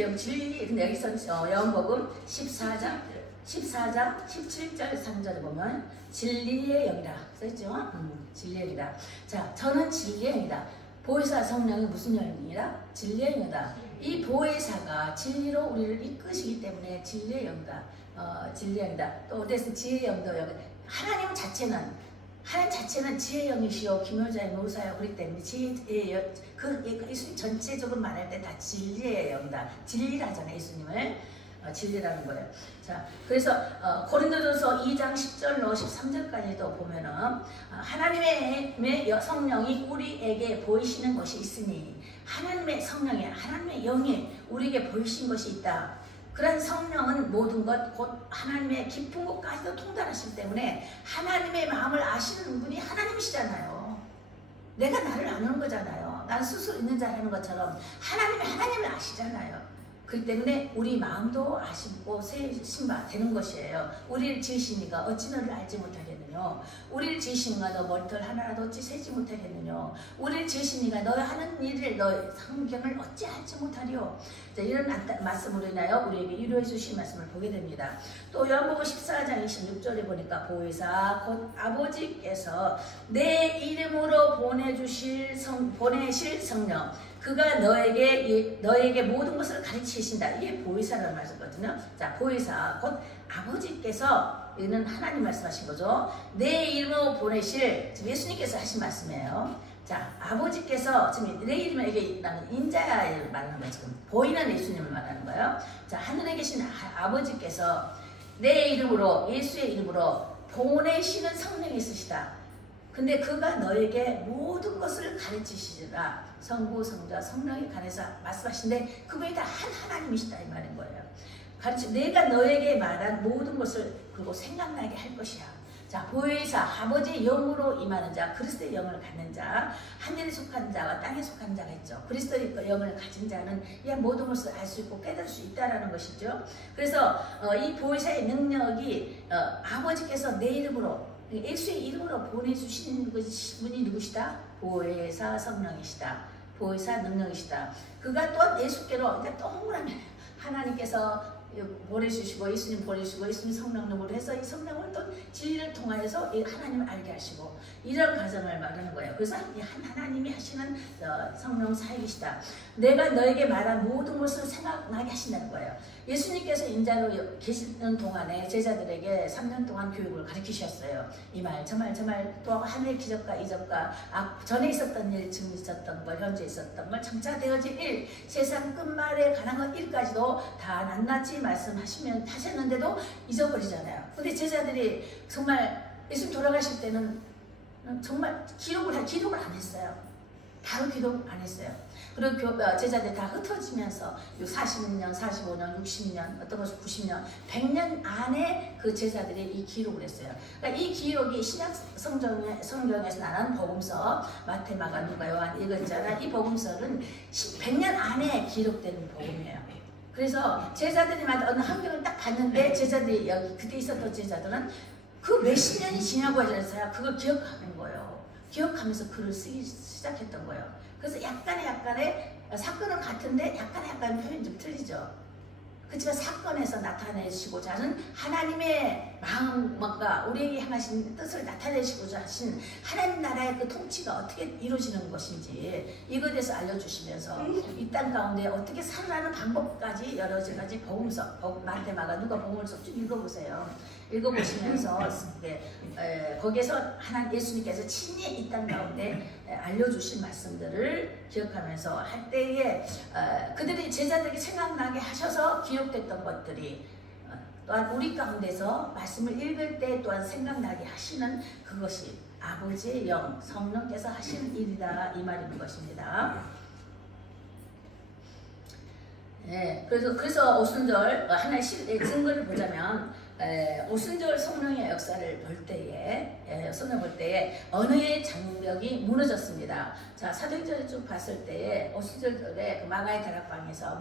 영 진리. 근데 여기서 요한복음 14장 17절 3절에 보면 진리의 영이라 써있죠? 진리의 영이다. 자, 저는 진리의 영이다. 보혜사 성령이 무슨 영이라? 진리의 영이다. 이 보혜사가 진리로 우리를 이끄시기 때문에 진리의 영이다. 진리의 영이다. 또 어디서 지혜의 영도 여기. 하나님 자체는 지혜의 영이시오 기묘자의 모사요. 그렇기 때문에 예수님 전체적으로 말할 때 다 진리의 영이다. 진리라잖아요. 예수님을 진리라는 거예요. 자, 그래서 고린도전서 2장 10절로 13절까지도 보면은 하나님의 성령이 우리에게 보이시는 것이 있으니 하나님의 성령이 하나님의 영이 우리에게 보이신 것이 있다. 그런 성령은 모든 것 곧 하나님의 깊은 곳까지도 통달하시기 때문에 하나님의 마음을 아시는 분이 하나님이시잖아요. 내가 나를 아는 거잖아요. 난 스스로 있는 자 하는 것처럼 하나님이 하나님을 아시잖아요. 그렇기 때문에 우리 마음도 아시고 세신 바 되는 것이에요. 우리를 지으시니가 어찌 너를 알지 못하겠느냐. 우리를 지으시니가 너 머리털 하나라도 어찌 세지 못하겠느냐. 우리를 지으시니가 너 하는 일을 너 성경을 어찌 알지 못하리요. 자, 이런 말씀으로 인하여 우리에게 유로해 주신 말씀을 보게 됩니다. 또 요한복음 14장 26절에 보니까 보혜사 곧 아버지께서 내 이름으로 보내실 성령 그가 너에게 모든 것을 가르치신다. 이게 보혜사라는 말이거든요. 자, 보혜사 곧 아버지께서 이는 하나님 말씀하신 거죠. 내 이름으로 보내실 지금 예수님께서 하신 말씀이에요. 자, 아버지께서 지금 내 이름은 이게 인자를 말하는 거예요. 지금 보이는 예수님을 말하는 거예요. 자, 하늘에 계신 아버지께서 내 이름으로 예수의 이름으로 보내시는 성령이 있으시다. 근데 그가 너에게 모든 것을 가르치시리라. 성부, 성자, 성령에 관해서 말씀하신데 그분이 다 한 하나님이시다 이 말인 거예요. 내가 너에게 말한 모든 것을 그리고 생각나게 할 것이야. 자, 보혜사, 아버지의 영으로 임하는 자, 그리스도의 영을 갖는 자, 하늘에 속한 자와 땅에 속한 자가 있죠. 그리스도의 영을 가진 자는 이 모든 것을 알 수 있고 깨달을 수 있다는 것이죠. 그래서 이 보혜사의 능력이 아버지께서 내 이름으로 예수의 이름으로 보내주시는 분이 누구시다? 보혜사 성령이시다. 보혜사 능력이시다. 그가 또한 예수께로 동그라미 하나님께서 보내주시고 예수님 보내주시고 예수님 성령으로 해서 이 성령을 또 진리를 통하여서 하나님을 알게 하시고 이런 과정을 말하는 거예요. 그래서 하나님이 하시는 성령 사역이시다. 내가 너에게 말한 모든 것을 생각나게 하신다는 거예요. 예수님께서 인자로 계시는 동안에 제자들에게 3년 동안 교육을 가르치셨어요. 이 말 저 말 저 말 또 하늘의 기적과 이적과 전에 있었던 일 지금 있었던 걸 현재 있었던 걸 장차 되어질 일 세상 끝말에 관한 것 일까지도 다 낱낱이 말씀하시면 하셨는데도 잊어버리잖아요. 근데 제자들이 정말 예수님 돌아가실 때는 정말 기록을 안 했어요. 바로 기록 안 했어요. 그리고 제자들이 다 흩어지면서 40년, 45년, 60년, 어떤 것은 90년, 100년 안에 그 제자들이 이 기록을 했어요. 그러니까 이 기록이 신약 성경에서 나는 복음서, 마태, 마가, 누가, 요한 이거 있잖아. 이 복음서는 100년 안에 기록된 복음이에요. 그래서 제자들이 어느 환경을 딱 봤는데 제자들이 여기 그때 있었던 제자들은 그 몇십 년이 지나고 해서야 그걸 기억하는 거예요. 기억하면서 글을 쓰기 시작했던 거예요. 그래서 약간의 사건은 같은데 약간의 표현이 좀 틀리죠. 그렇지만 사건에서 나타내시고자 하는 하나님의 마음과 우리에게 향하신 뜻을 나타내시고자 하신 하나님 나라의 그 통치가 어떻게 이루어지는 것인지 이거에 대해서 알려주시면서 이 땅 가운데 어떻게 살아가는 방법까지 여러 가지 복음서, 마태, 마가, 누가 복음서 쭉 읽어보세요. 읽어보시면서 거기에서 예수님께서 친히 이 땅 가운데 알려주신 말씀들을 기억하면서 할 때에 그들이 제자들에게 생각나게 하셔서 기록됐던 것들이 또한 우리 가운데서 말씀을 읽을 때 또한 생각나게 하시는 그것이 아버지의 영, 성령께서 하시는 일이다 이 말인 것입니다. 네, 그래서 오순절 하나의 증거를 보자면 오순절 성령의 역사를 볼 때에 언어의 장벽이 무너졌습니다. 자, 사도행전을 쭉 봤을 때에 오순절에 그 마가의 다락방에서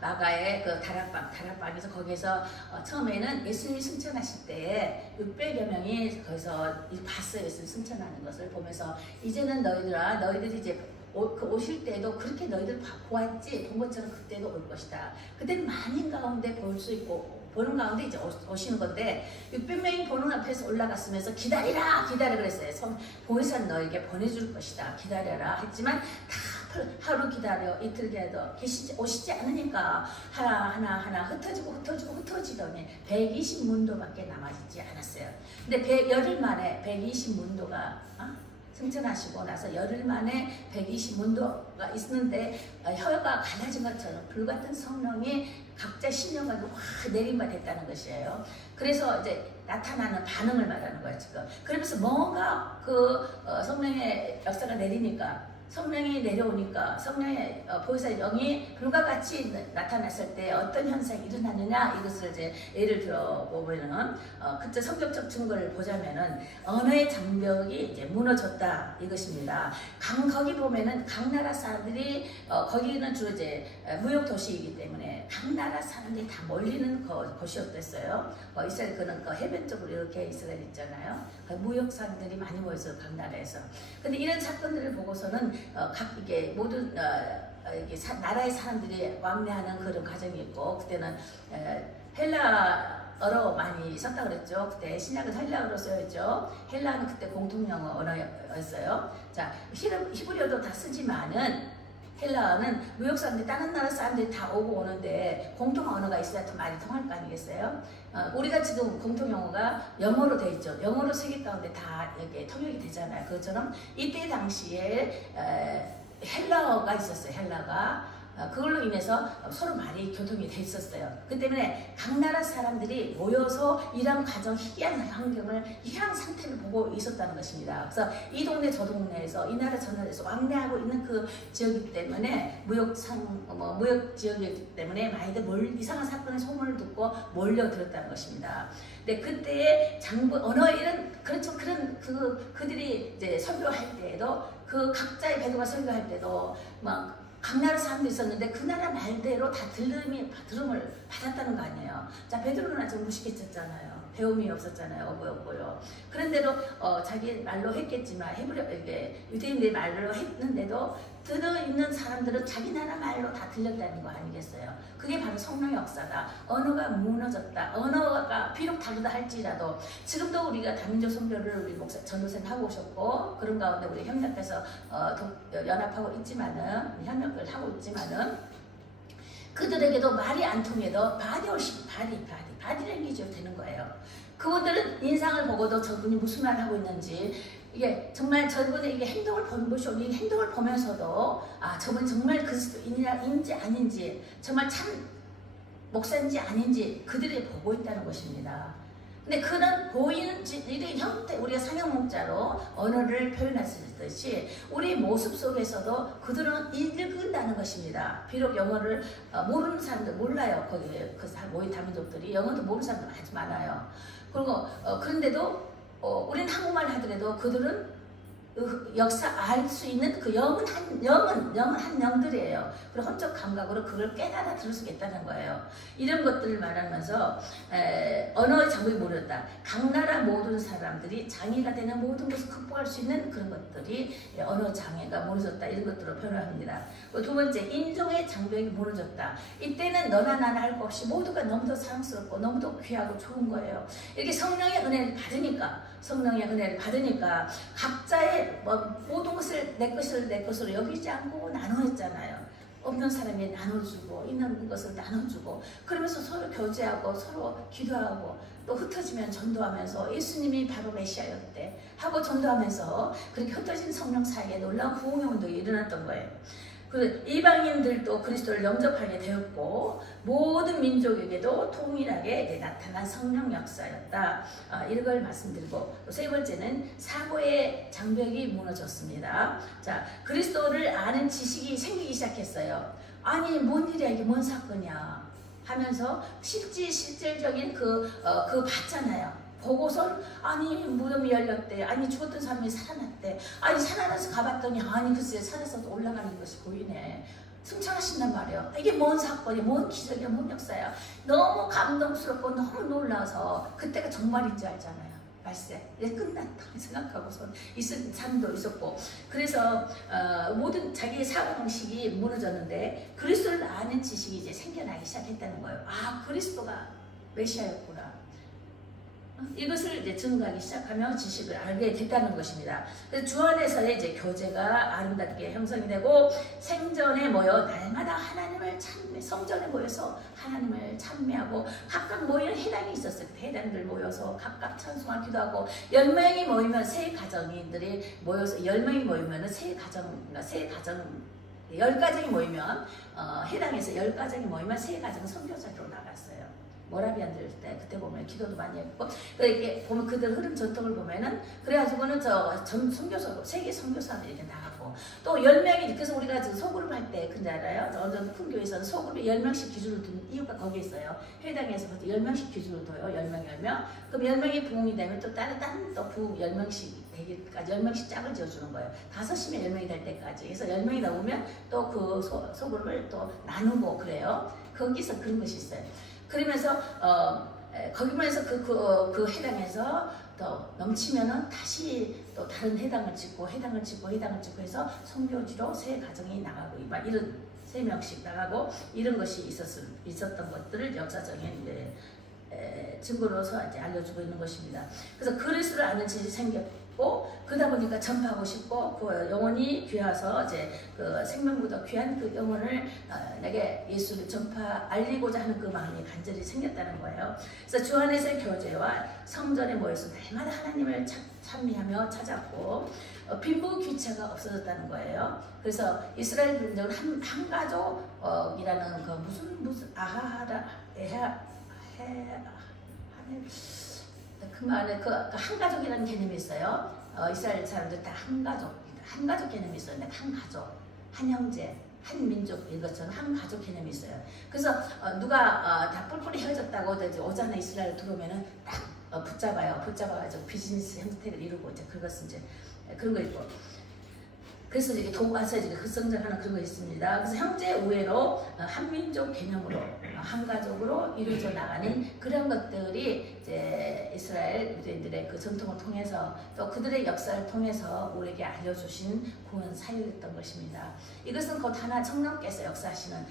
마가의 그 다락방에서 거기서 처음에는 예수님이 승천하실 때에 600여 명이 거기서 봤어요. 예수님 승천하는 것을 보면서 이제는 너희들이 이제 오실 때도 그렇게 너희들 보았지 본 것처럼 그때도 올 것이다. 그때는 만인 가운데 볼 수 있고 보는 가운데 이제 오시는 건데 600명이 보는 앞에서 올라갔으면서 기다리라 그랬어요. 보혜사는 너에게 보내줄 것이다. 기다려라 했지만 다 하루 기다려 이틀 기다려 오시지 않으니까 하나 흩어지더니 120문도밖에 남아있지 않았어요. 근데 열흘 만에 120문도가 승천하시고 나서 열흘 만에 120문도가 있는데 혀가 갈라진 것처럼 불같은 성령이 각자 신령하게 확 내림받았다는 것이에요. 그래서 이제 나타나는 반응을 말하는 거예요 지금. 그러면서 뭔가 성령의 역사가 성령이 내려오니까 성령의 보혜사의 영이 불과 같이 나타났을 때 어떤 현상이 일어나느냐 이것을 이제 예를 들어보면은 그때 성경적 증거를 보자면은 언어의 장벽이 이제 무너졌다 이것입니다. 거기 보면은 각 나라 사람들이 거기는 주로 이제 무역 도시이기 때문에 각 나라 사람들이 다 몰리는 곳이었댔어요. 이스라엘 그는 해변 쪽으로 이렇게 이스라엘 있잖아요. 무역 사람들이 많이 모여서 각 나라에서. 근데 이런 사건들을 보고서는 이게 모든 나라의 사람들이 왕래하는 그런 과정이 있고 그때는 헬라어로 많이 썼다 그랬죠. 그때 신약은 헬라어로 쓰였죠. 헬라어는 그때 공통영어 언어였어요. 자, 히브리어도 다 쓰지만은 헬라어는 무역 사람들이 다른 나라 사람들이 다 오고 오는데 공통 언어가 있어야 더 많이 통할 거 아니겠어요? 우리가 지금 공통 영어가 영어로 돼 있죠. 영어로 세계 가운데 다 이렇게 통역이 되잖아요. 그것처럼 이때 당시에 헬라어가 있었어요. 헬라가 그걸로 인해서 서로 말이 교통이 돼 있었어요. 그 때문에 각 나라 사람들이 모여서 이런 과정 희귀한 환경을 희귀한 상태를 보고 있었다는 것입니다. 그래서 이 동네 저 동네에서 이 나라 저 나라에서 왕래하고 있는 그 지역이기 때문에 무역 지역이기 때문에 많이들 이상한 사건의 소문을 듣고 몰려들었다는 것입니다. 근데 그때의 언어 이런 그렇죠. 그들이 이제 설교할 때에도 그 각자의 배도가 설교할 때도 막 각 나라 사람도 있었는데 그 나라 말대로 다 들음을 받았다는 거 아니에요. 자, 베드로는 아주 무식했었잖아요. 배움이 없었잖아요. 어보였고요. 그런데도 자기 말로 했겠지만 유대인들 말로 했는데도 들어있는 사람들은 자기 나라 말로 다 들렸다는 거 아니겠어요? 그게 바로 성령의 역사다. 언어가 무너졌다. 언어가 비록 다르다 할지라도 지금도 우리가 다민족 선교를 우리 목사 전도사님 하고 오셨고 그런 가운데 우리 협력해서 연합하고 있지만은 협력을 하고 있지만은 그들에게도 말이 안 통해도 바디 랭귀지로 되는 거예요. 그분들은 인상을 보고도 저분이 무슨 말을 하고 있는지 이게 정말 저분의 이게 행동을 보는 것이 이 행동을 보면서도 아 저분이 정말 그리스도인인지 아닌지 정말 참 목사인지 아닌지 그들이 보고 있다는 것입니다. 근데 그런 보이는 이런 형태 우리가 상형문자로 언어를 표현했듯이 우리 모습 속에서도 그들은 읽은다는 것입니다. 비록 영어를 모르는 사람들 몰라요. 거기 그 모인 다민족들이 영어도 모르는 사람들 아주 많아요. 그리고 그런데도 우리는 한국말 하더라도 그들은 역사 알 수 있는 그 영은 한 영들이에요. 그리고 헌적 감각으로 그걸 깨달아 들을 수 있다는 거예요. 이런 것들을 말하면서 언어의 장벽이 무너졌다. 각 나라 모든 사람들이 장애가 되는 모든 것을 극복할 수 있는 그런 것들이 언어 장애가 무너졌다. 이런 것들로 표현합니다. 두 번째, 인종의 장벽이 무너졌다. 이때는 너나 나나 할 것 없이 모두가 너무도 사랑스럽고 너무도 귀하고 좋은 거예요. 이렇게 성령의 은혜를 받으니까 각자의 모든 것을 내 것으로 여기지 않고 나누었잖아요. 없는 사람이 나눠주고 있는 것을 나눠주고 그러면서 서로 교제하고 서로 기도하고 또 흩어지면 전도하면서 예수님이 바로 메시아였대 하고 전도하면서 그렇게 흩어진 성령 사이에 놀라운 부흥의 운동이 일어났던 거예요. 그 이방인들도 그리스도를 영접하게 되었고 모든 민족에게도 통일하게 나타난 성령 역사였다. 이걸 말씀드리고 세 번째는 사고의 장벽이 무너졌습니다. 자, 그리스도를 아는 지식이 생기기 시작했어요. 아니 뭔 일이야 이게 뭔 사건이야 하면서 실질적인 그 봤잖아요. 보고선 아니 무덤이 열렸대, 아니 죽었던 사람이 살아났대, 아니 살아나서 가봤더니 아니 글쎄 산에서 올라가는 것이 보이네. 승천하신단 말이에요. 이게 뭔 사건이야, 뭔 기적이야, 뭔 역사야. 너무 감동스럽고 너무 놀라서 그때가 정말인 줄 알잖아요. 말세 이제 끝났다 생각하고선 있은 사람도 있었고 그래서 모든 자기의 사고방식이 무너졌는데 그리스도를 아는 지식이 이제 생겨나기 시작했다는 거예요. 아 그리스도가 메시아였구나. 이것을 이제 증거하기 시작하며 지식을 알게 됐다는 것입니다. 그래서 주 안에서의 이제 교제가 아름답게 형성이 되고 생전에 모여 날마다 하나님을 성전에 모여서 하나님을 찬미하고 각각 모이는 해당이 있었어요. 해당들 모여서 각각 찬송하고 기도하고 10명이 모이면 세 가정인들이 모여서 10명이 모이면 세 가정 10가정이 모이면 해당에서 10가정이 모이면 세 가정 선교사로 나갔어요. 모라비안들 때 그때 보면 기도도 많이 했고 이렇게 보면 그들 흐름 전통을 보면은 그래가지고는 선교사 세계 선교사들이 이렇게 나가고 또 10명이 그래서 우리가 소그룹 할 때 근데 알아요? 어떤 큰 교회에서는 소그룹이 10명씩 기준을 둔 이유가 거기 있어요. 회당에서 10명씩 기준을 둬요. 10명. 그럼 10명이 부흥이 되면 또 다른 또 부흥 10명씩 되기까지 10명씩 짝을 지어주는 거예요. 5시면 10명이 될 때까지. 그래서 10명이 넘으면 또 그 소그룹을 또 나누고 그래요. 거기서 그런 것이 있어요. 그러면서 거기 보면서 그 해당에서 또 넘치면은 다시 또 다른 해당을 짓고 해서 선교지로 세 가정이 나가고 막 이런 3명씩 나가고 이런 것이 있었던 것들을 역사적인 이제 증거로서 이제 알려주고 있는 것입니다. 그래서 그리스도를 아는 지식이 생겼고 그러다 보니까 전파하고 싶고 그 영혼이 귀해서 이제 그 생명보다 귀한 그 영혼을 내게 예수를 알리고자 하는 그 마음이 간절히 생겼다는 거예요. 그래서 주 안에서의 교제와 성전에 모여서 날마다 하나님을 찬미하며 찾았고 빈부 귀차가 없어졌다는 거예요. 그래서 이스라엘 민족은 한 가족이라는 그 무슨 그 말에 그 한 가족이라는 개념이 있어요. 이스라엘 사람들 다 한 가족 개념이 있어요. 한 가족, 한 형제, 한 민족 이것처럼 한 가족 개념이 있어요. 그래서 누가 다 뿔뿔이 헤어졌다고 오잖아 이스라엘 들어오면은 딱 붙잡아가지고 비즈니스 형태를 이루고 이제 그것은 이제 그런 거 있고 그래서 이렇게 도와서 이렇게 급성장하는 그런 거 있습니다. 그래서 형제 우애로 한민족 개념으로 한가족으로 이루어져 나가는 그런 것들이 이제 이스라엘 유대인들의 그 전통을 통해서 또 그들의 역사를 통해서 우리에게 알려주신 구원 사유였던 것입니다. 이것은 곧 하나 성령께서 역사하시는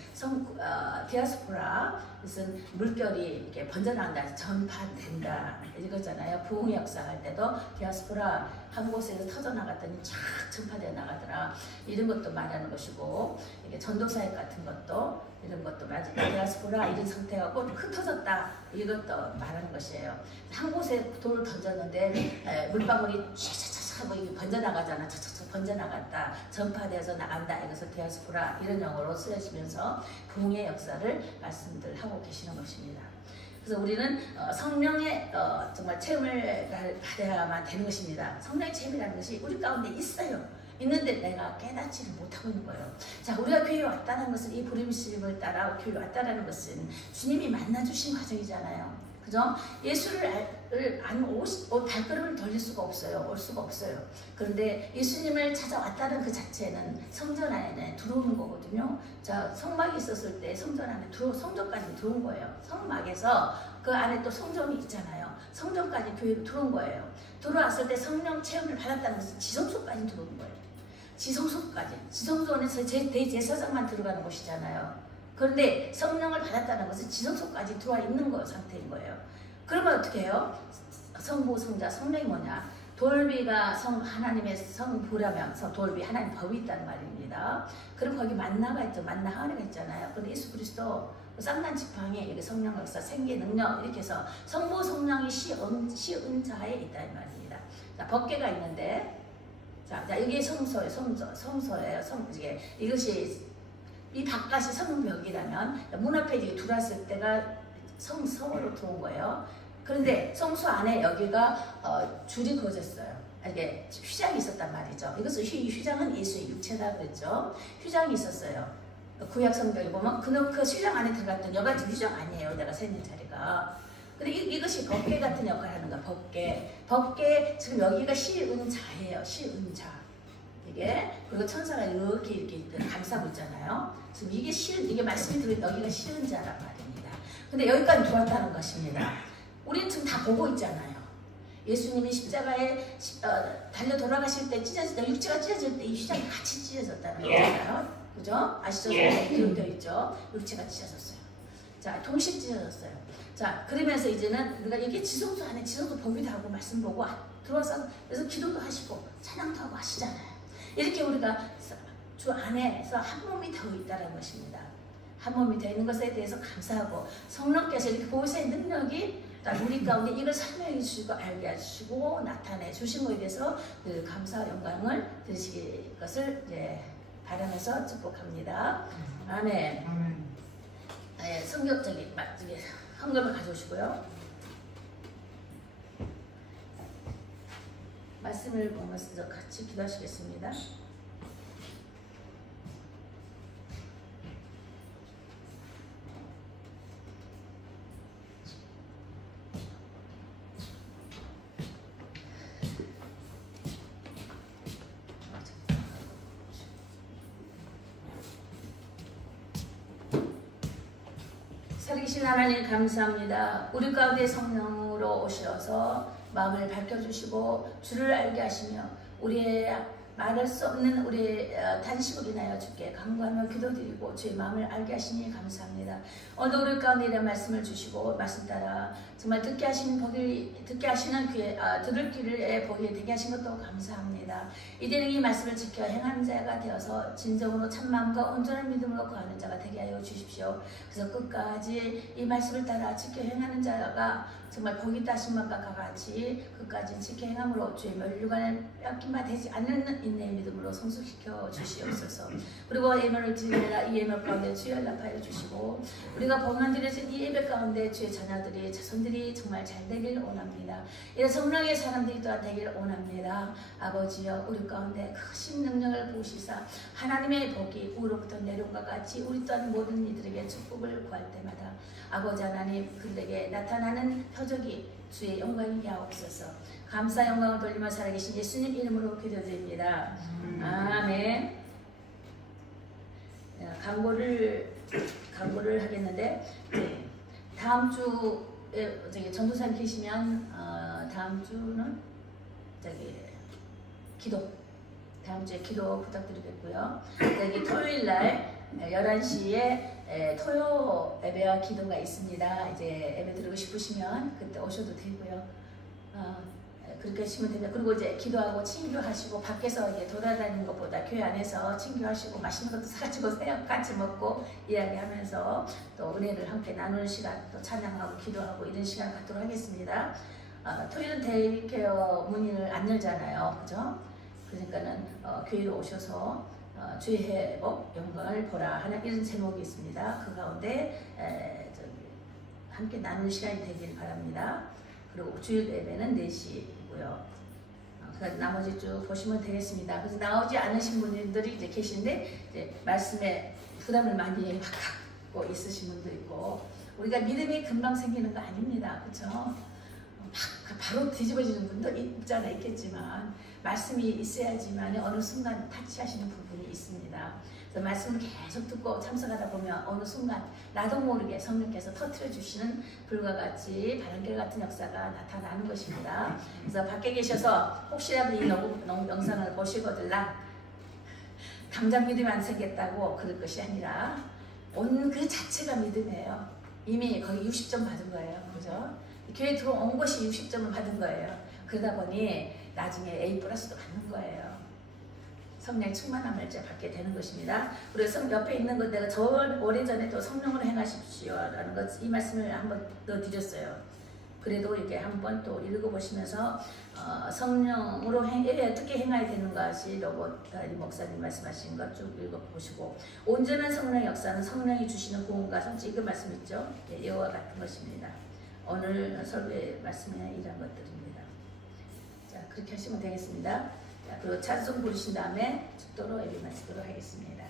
디아스포라, 무슨 물결이 이렇게 번져나간다, 전파된다 이거잖아요. 부흥의 역사할 때도 디아스포라 한 곳에서 터져나갔더니 쫙 전파되어 나가더라. 이런 것도 말하는 것이고, 이게 전도사역 같은 것도 이런 것도 디아스포라 이런 상태가 곧 흩어졌다 이것도 말하는 것이에요. 한 곳에 돌을 던졌는데 물방울이 샤샤샤 하고 이게 번져나가잖아. 차차차 번져나갔다, 전파되어서 나간다. 이것을 디아스포라 이런 용어로 쓰여지면서 부흥의 역사를 말씀들 하고 계시는 것입니다. 그래서 우리는 성령의 정말 체험을 받아야만 되는 것입니다. 성령의 체험이라는 것이 우리 가운데 있어요. 있는데 내가 깨닫지를 못하고 있는 거예요. 자, 우리가 교회에 왔다는 것은, 이 부름심을 따라 교회에 왔다는 것은 주님이 만나주신 과정이잖아요. 그죠? 예수를 발걸음을 돌릴 수가 없어요. 올 수가 없어요. 그런데 예수님을 찾아왔다는 그 자체는 성전 안에 들어오는 거거든요. 자, 성막이 있었을 때 성전 안에 성전까지 들어온 거예요. 성막에서 그 안에 또 성전이 있잖아요. 성전까지 교회로 들어온 거예요. 들어왔을 때 성령 체험을 받았다는 것은 지성소까지 들어온 거예요. 지성소까지. 지성소 안에서 대제사장만 들어가는 곳이잖아요. 그런데 성령을 받았다는 것은 지성소까지 들어와 있는 상태인 거예요. 그러면 어떻게 해요? 성부, 성자, 성령이 뭐냐? 돌비가 하나님의 성부라면 돌비, 하나님 법이 있다는 말입니다. 그럼 거기 만나가 있죠. 만나 하나가 있잖아요. 근데 예수 그리스도 쌍난 지팡이에 이게 성령 역사, 생계 능력 이렇게 해서 성부, 성령이 시은자에 있다 이 말입니다. 자, 법궤가 있는데, 자 여기 성소예요. 이것이 이 바깥이 성벽이라면 문 앞에 들어왔을 때가 성으로 들어온 거예요. 그런데 성소 안에 여기가 줄이 그어졌어요. 이게 휘장이 있었단 말이죠. 이것은 휘장은 예수의 육체다 그랬죠. 휘장이 있었어요. 구약 성경에 보면 그 휘장 안에 들어갔던 여가지 휘장 아니에요. 내가 서 있는 자리가. 근데 이것이 법궤 같은 역할을 하는 거야. 법궤 지금 여기가 시은자예요. 시은자. 그리고 천사가 이렇게 감싸고 있잖아요. 지금 이게 말씀이 들으면 여기가 시은자란 말입니다. 근데 여기까지 들어왔다는 것입니다. 우리는 지금 다 보고 있잖아요. 예수님이 십자가에 달려 돌아가실 때 육체가 찢어질 때 이 휘장이 같이 찢어졌다는 거잖아요. 그죠? 아시죠? 기록되어 있죠. 육체가 찢어졌어요. 자, 동시에 찢어졌어요. 자, 그러면서 이제는 우리가 이게 지성소 안에 지성소 보기도 하고 말씀 보고 들어와서 그래서 기도도 하시고 찬양도 하고 하시잖아요. 이렇게 우리가 주 안에서 한 몸이 되어 있다는 것입니다. 한 몸이 되어 있는 것에 대해서 감사하고, 성령께서 이렇게 보혜사의 능력이 우리 가운데 이걸 설명해 주시고 알게 하시고 나타내 주신 것에 대해서 그 감사와 영광을 드리실 것을 바라면서 축복합니다. 아멘. 성경적인 헌금을 가져오시고요. 말씀을 보면서 같이 기도하시겠습니다. 살아계신 하나님 감사합니다. 우리 가운데 성령으로 오셔서 마음을 밝혀주시고 주를 알게 하시며 우리의 말할 수 없는 우리의 단식을 인하여 주께 간구하며 기도드리고 주의 마음을 알게 하시니 감사합니다. 오늘 우리 가운데 이런 말씀을 주시고 말씀 따라 정말 듣게 하시는 귀에 들을 귀를 보게 되게 하신 것도 감사합니다. 이제는 이 말씀을 지켜 행하는 자가 되어서 진정으로 참마음과 온전한 믿음으로 거하는 자가 되게 하여 주십시오. 그래서 끝까지 이 말씀을 따라 지켜 행하는 자가 정말 복이 따신 것과 같이 끝까지 지켜 행함으로 주의 멸류관을 뺏긴 바 되지 않는 인내의 믿음으로 성숙시켜 주시옵소서. 그리고 예물을 드리라 이 예물 가운데 주의 연락하여 주시고 우리가 봉헌 드려진 이 예배 가운데 주의 자녀들이 자손들이 정말 잘 되길 원합니다. 이런 성령의 사람들이 또한 되길 원합니다. 아버지여 우리 가운데 크신 능력을 보시사 하나님의 복이 우로부터 내려온과 같이 우리 또한 모든 이들에게 축복을 구할 때마다 아버지 하나님 그들에게 나타나는 표적이 주의 영광이 하옵소서. 감사 영광을 돌리며 살아계신 예수님 이름으로 기도드립니다. 아멘. 광고를 하겠는데 다음 주에 저기 전도사님 계시면 다음 주는 다음 주에 기도 부탁드리겠고요. 여기 토요일 날 11시에 토요 예배와 기도가 있습니다. 이제 예배 드리고 싶으시면 그때 오셔도 되고요. 그렇게 하시면 됩니다. 그리고 이제 기도하고 친교하시고 밖에서 이제 돌아다니는 것보다 교회 안에서 친교하시고 맛있는 것도 사가지고 같이 먹고 이야기하면서 또 은혜를 함께 나누는 시간, 또 찬양하고 기도하고 이런 시간 갖도록 하겠습니다. 토요일은 데이케어 문을 안 열잖아요, 그죠? 그러니까는 교회로 오셔서 주의 회복 영광을 보라 하는 이런 제목이 있습니다. 그 가운데 함께 나누는 시간이 되길 바랍니다. 그리고 주일 예배는 4시고요. 나머지 쭉 보시면 되겠습니다. 그래서 나오지 않으신 분들이 이제 계신데 이제 말씀에 부담을 많이 갖고 있으신 분도 있고, 우리가 믿음이 금방 생기는 거 아닙니다. 그렇죠? 바로 뒤집어지는 분도 있겠지만 말씀이 있어야지만 어느 순간 타치하시는 부분이 있습니다. 그래서 말씀을 계속 듣고 참석하다 보면 어느 순간 나도 모르게 성령께서 터뜨려 주시는 불과 같이 바람결 같은 역사가 나타나는 것입니다. 그래서 밖에 계셔서 혹시라도 이 영상을 보시거들랑 당장 믿음이 안 생겼다고 그럴 것이 아니라 온 그 자체가 믿음이에요. 이미 거의 60점 받은 거예요. 그죠? 교회 들어온 것이 60점을 받은 거예요. 그러다 보니 나중에 A+도 받는 거예요. 성령 충만함을 이제 받게 되는 것입니다. 그래서 옆에 있는 것 내가 오래전에 또 성령으로 행하십시오 라는 것, 이 말씀을 한번 더 드렸어요. 그래도 이렇게 한번 또 읽어보시면서 성령으로 어떻게 행해야 되는 것이 로봇 목사님 말씀하신 것 쭉 읽어보시고, 온전한 성령의 역사는 성령이 주시는 구원과 성취, 그 말씀 있죠? 이와 같은 것입니다. 오늘 설교의 말씀에 이런 것들입니다. 자, 그렇게 하시면 되겠습니다. 자, 그리고 찬송 부르신 다음에 축도로 예배 마치도록 하겠습니다.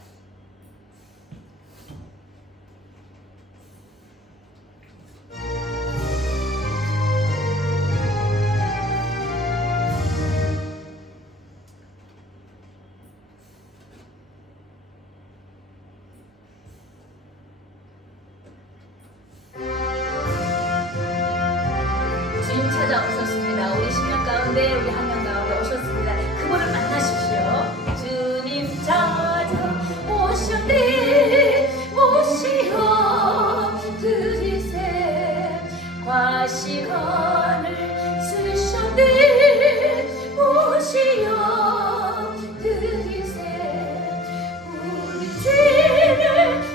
주님 찾아오셨습니다. 우리 심령 가운데, 우리 한명 가운데 오셨습니다. 그분을 만나십시오. 주님 찾아오셨네, 오시어 드리세. 과시간을 쓰셨네, 오시어 드리세. 우리 죄를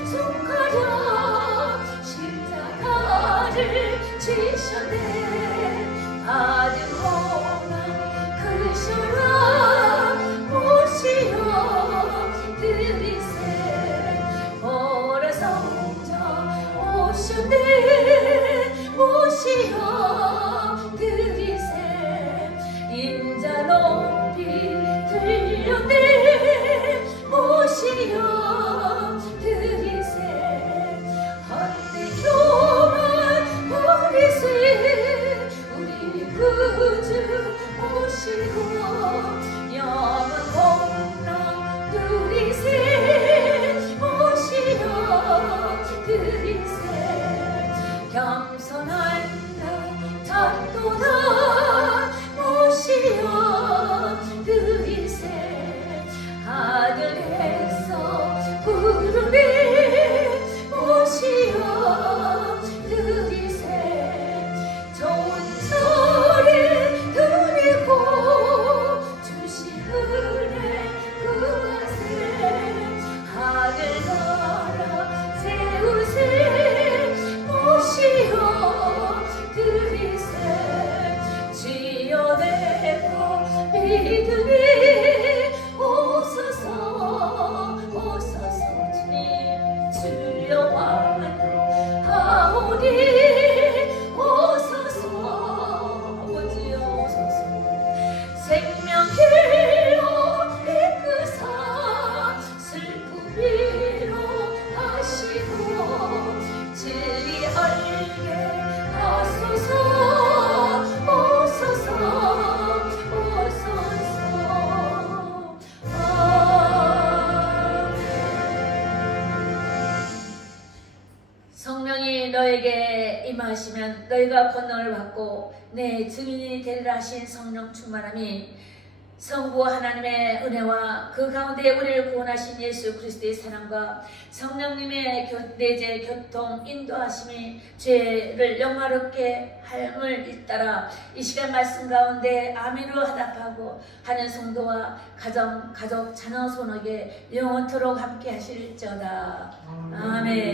손가락 십자가를 지셨네. 아들 고난 그리셔라, 오시어 드리세. 보라 성자 오셨네, 오시어 드리세. 인자 높이 들렸네, 오시어 드리세. 헛된 교만 버리세. 우리 구주 오시고 영원 공로 누리세. 오시어 드리세. 겸손한 나 잡도다, 오시어 드리세. 아들에서 부르네, 오시어 드리세. 좋은 소리 드리고 주신 은혜 구하세. 하늘 나라 세우세, 오시어 드리세. 지어내고 믿으니 오소서, 오소서. 주님 주여 왕하오니 오소서, 아버지여 오소서. 생명길로 이끄사 슬픔 위로하시고 진리 알게 하소서, 너에게 임하시면 너희가 권능을 받고 내 증인이 되리라 하신 성령 충만함이 성부 하나님의 은혜와 그 가운데 우리를 구원하신 예수 그리스도의 사랑과 성령님의 내재 교통 인도하심이 죄를 영화롭게 함을 잇따라 이 시간 말씀 가운데 아멘으로 화답하고 하는 성도와 가정, 가족, 자녀 손에게 영원토록 함께 하실지어다. 아멘.